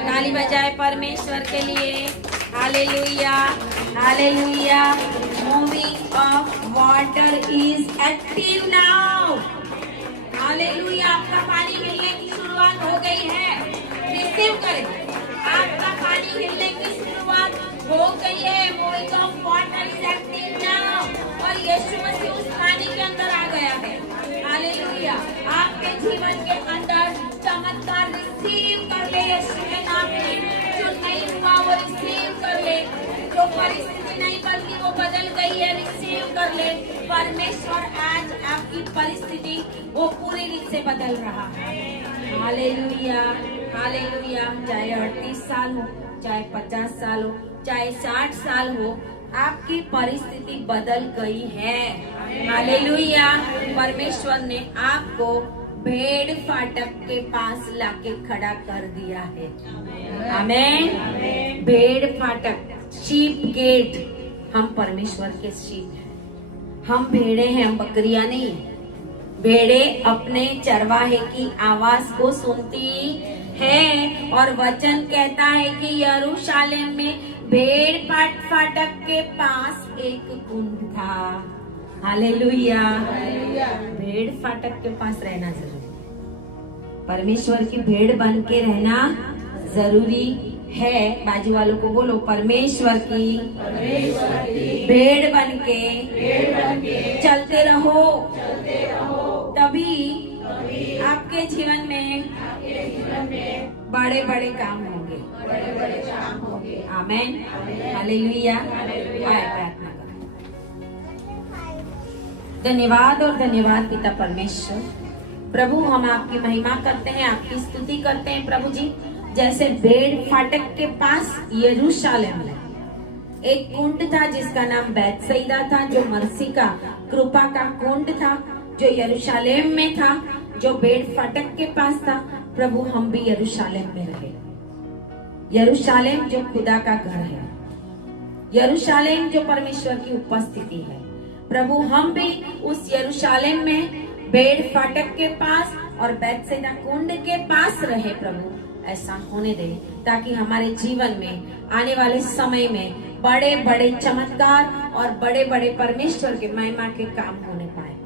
ताली बजाए परमेश्वर के लिए। Hallelujah, hallelujah. Moving of water is active now. Hallelujah. आपका पानी हिलने की शुरुआत हो गई है। रिसीव करें। आपका पानी हिलने की शुरुआत हो गई है। Moving of water is active now. और यीशु मसीह उस पानी के अंदर आ गया है। हालेलुया। आपके जीवन के अंदर चमत्कार रिसीव कर ले यीशु के नाम में। जो नहीं हुआ वो रिसीव कर ले। जो परिस्थिति नहीं बल्कि वो बदल गई है, रिसीव कर ले। परमेश्वर आज आपकी परिस्थिति वो पूरी रीत से बदल रहा है। Hallelujah, hallelujah. चाहे 38 साल हो, चाहे 50 साल हो, चाहे 60 साल हो, आपकी परिस्थिति बदल गई है। हालेलुया। परमेश्वर ने आपको भेड़ फाटक के पास लाके खड़ा कर दिया है। आमेन। भेड़ फाटक, शीप गेट। हम परमेश्वर के शीप हैं, हम भेड़े हैं, हम बकरियां नहीं। भेड़े अपने चरवाहे की आवाज को सुनती है, और वचन कहता है कि यरूशलेम में भेड़ फाटक के पास एक कुंड था। हालेलुया। भेड़ फाटक के पास रहना जरूरी, परमेश्वर की भेड़ बन के रहना जरूरी है। बाजू वालों को बोलो परमेश्वर की भेड़ बन के चलते रहो, तभी आपके जीवन में बड़े बड़े काम होंगे। आमेन, हालेलुया। आए प्रार्थना करें। धन्यवाद और धन्यवाद पिता परमेश्वर, प्रभु हम आपकी महिमा करते हैं, आपकी स्तुति करते हैं प्रभु जी। जैसे भेड़ फाटक के पास यरूशलेम में एक कुंड था जिसका नाम बैतसैदा था, जो मर्सी का कृपा का कुंड था, जो यरूशलेम में था, जो भेड़ फाटक के पास था। प्रभु हम भी यरूशलेम में रहे। यरूशलेम जो खुदा का घर है, यरूशलेम जो परमेश्वर की उपस्थिति है। प्रभु हम भी उस यरूशलेम में भेड़ फाटक के पास और बैतसैदा कुंड के पास रहे। प्रभु ऐसा होने दे ताकि हमारे जीवन में आने वाले समय में बड़े बड़े चमत्कार और बड़े बड़े परमेश्वर के महिमा के काम होने पाए।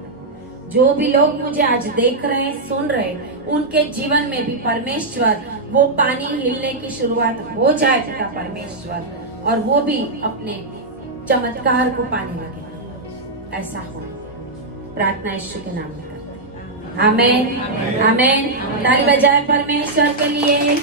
जो भी लोग मुझे आज देख रहे हैं, सुन रहे हैं, उनके जीवन में भी परमेश्वर वो पानी हिलने की शुरुआत हो जाए पिता परमेश्वर, और वो भी अपने चमत्कार को पाने लगे। ऐसा हो, प्रार्थना यीशु के नाम में करते हैं। आमीन आमीन। ताली बजाए परमेश्वर के लिए।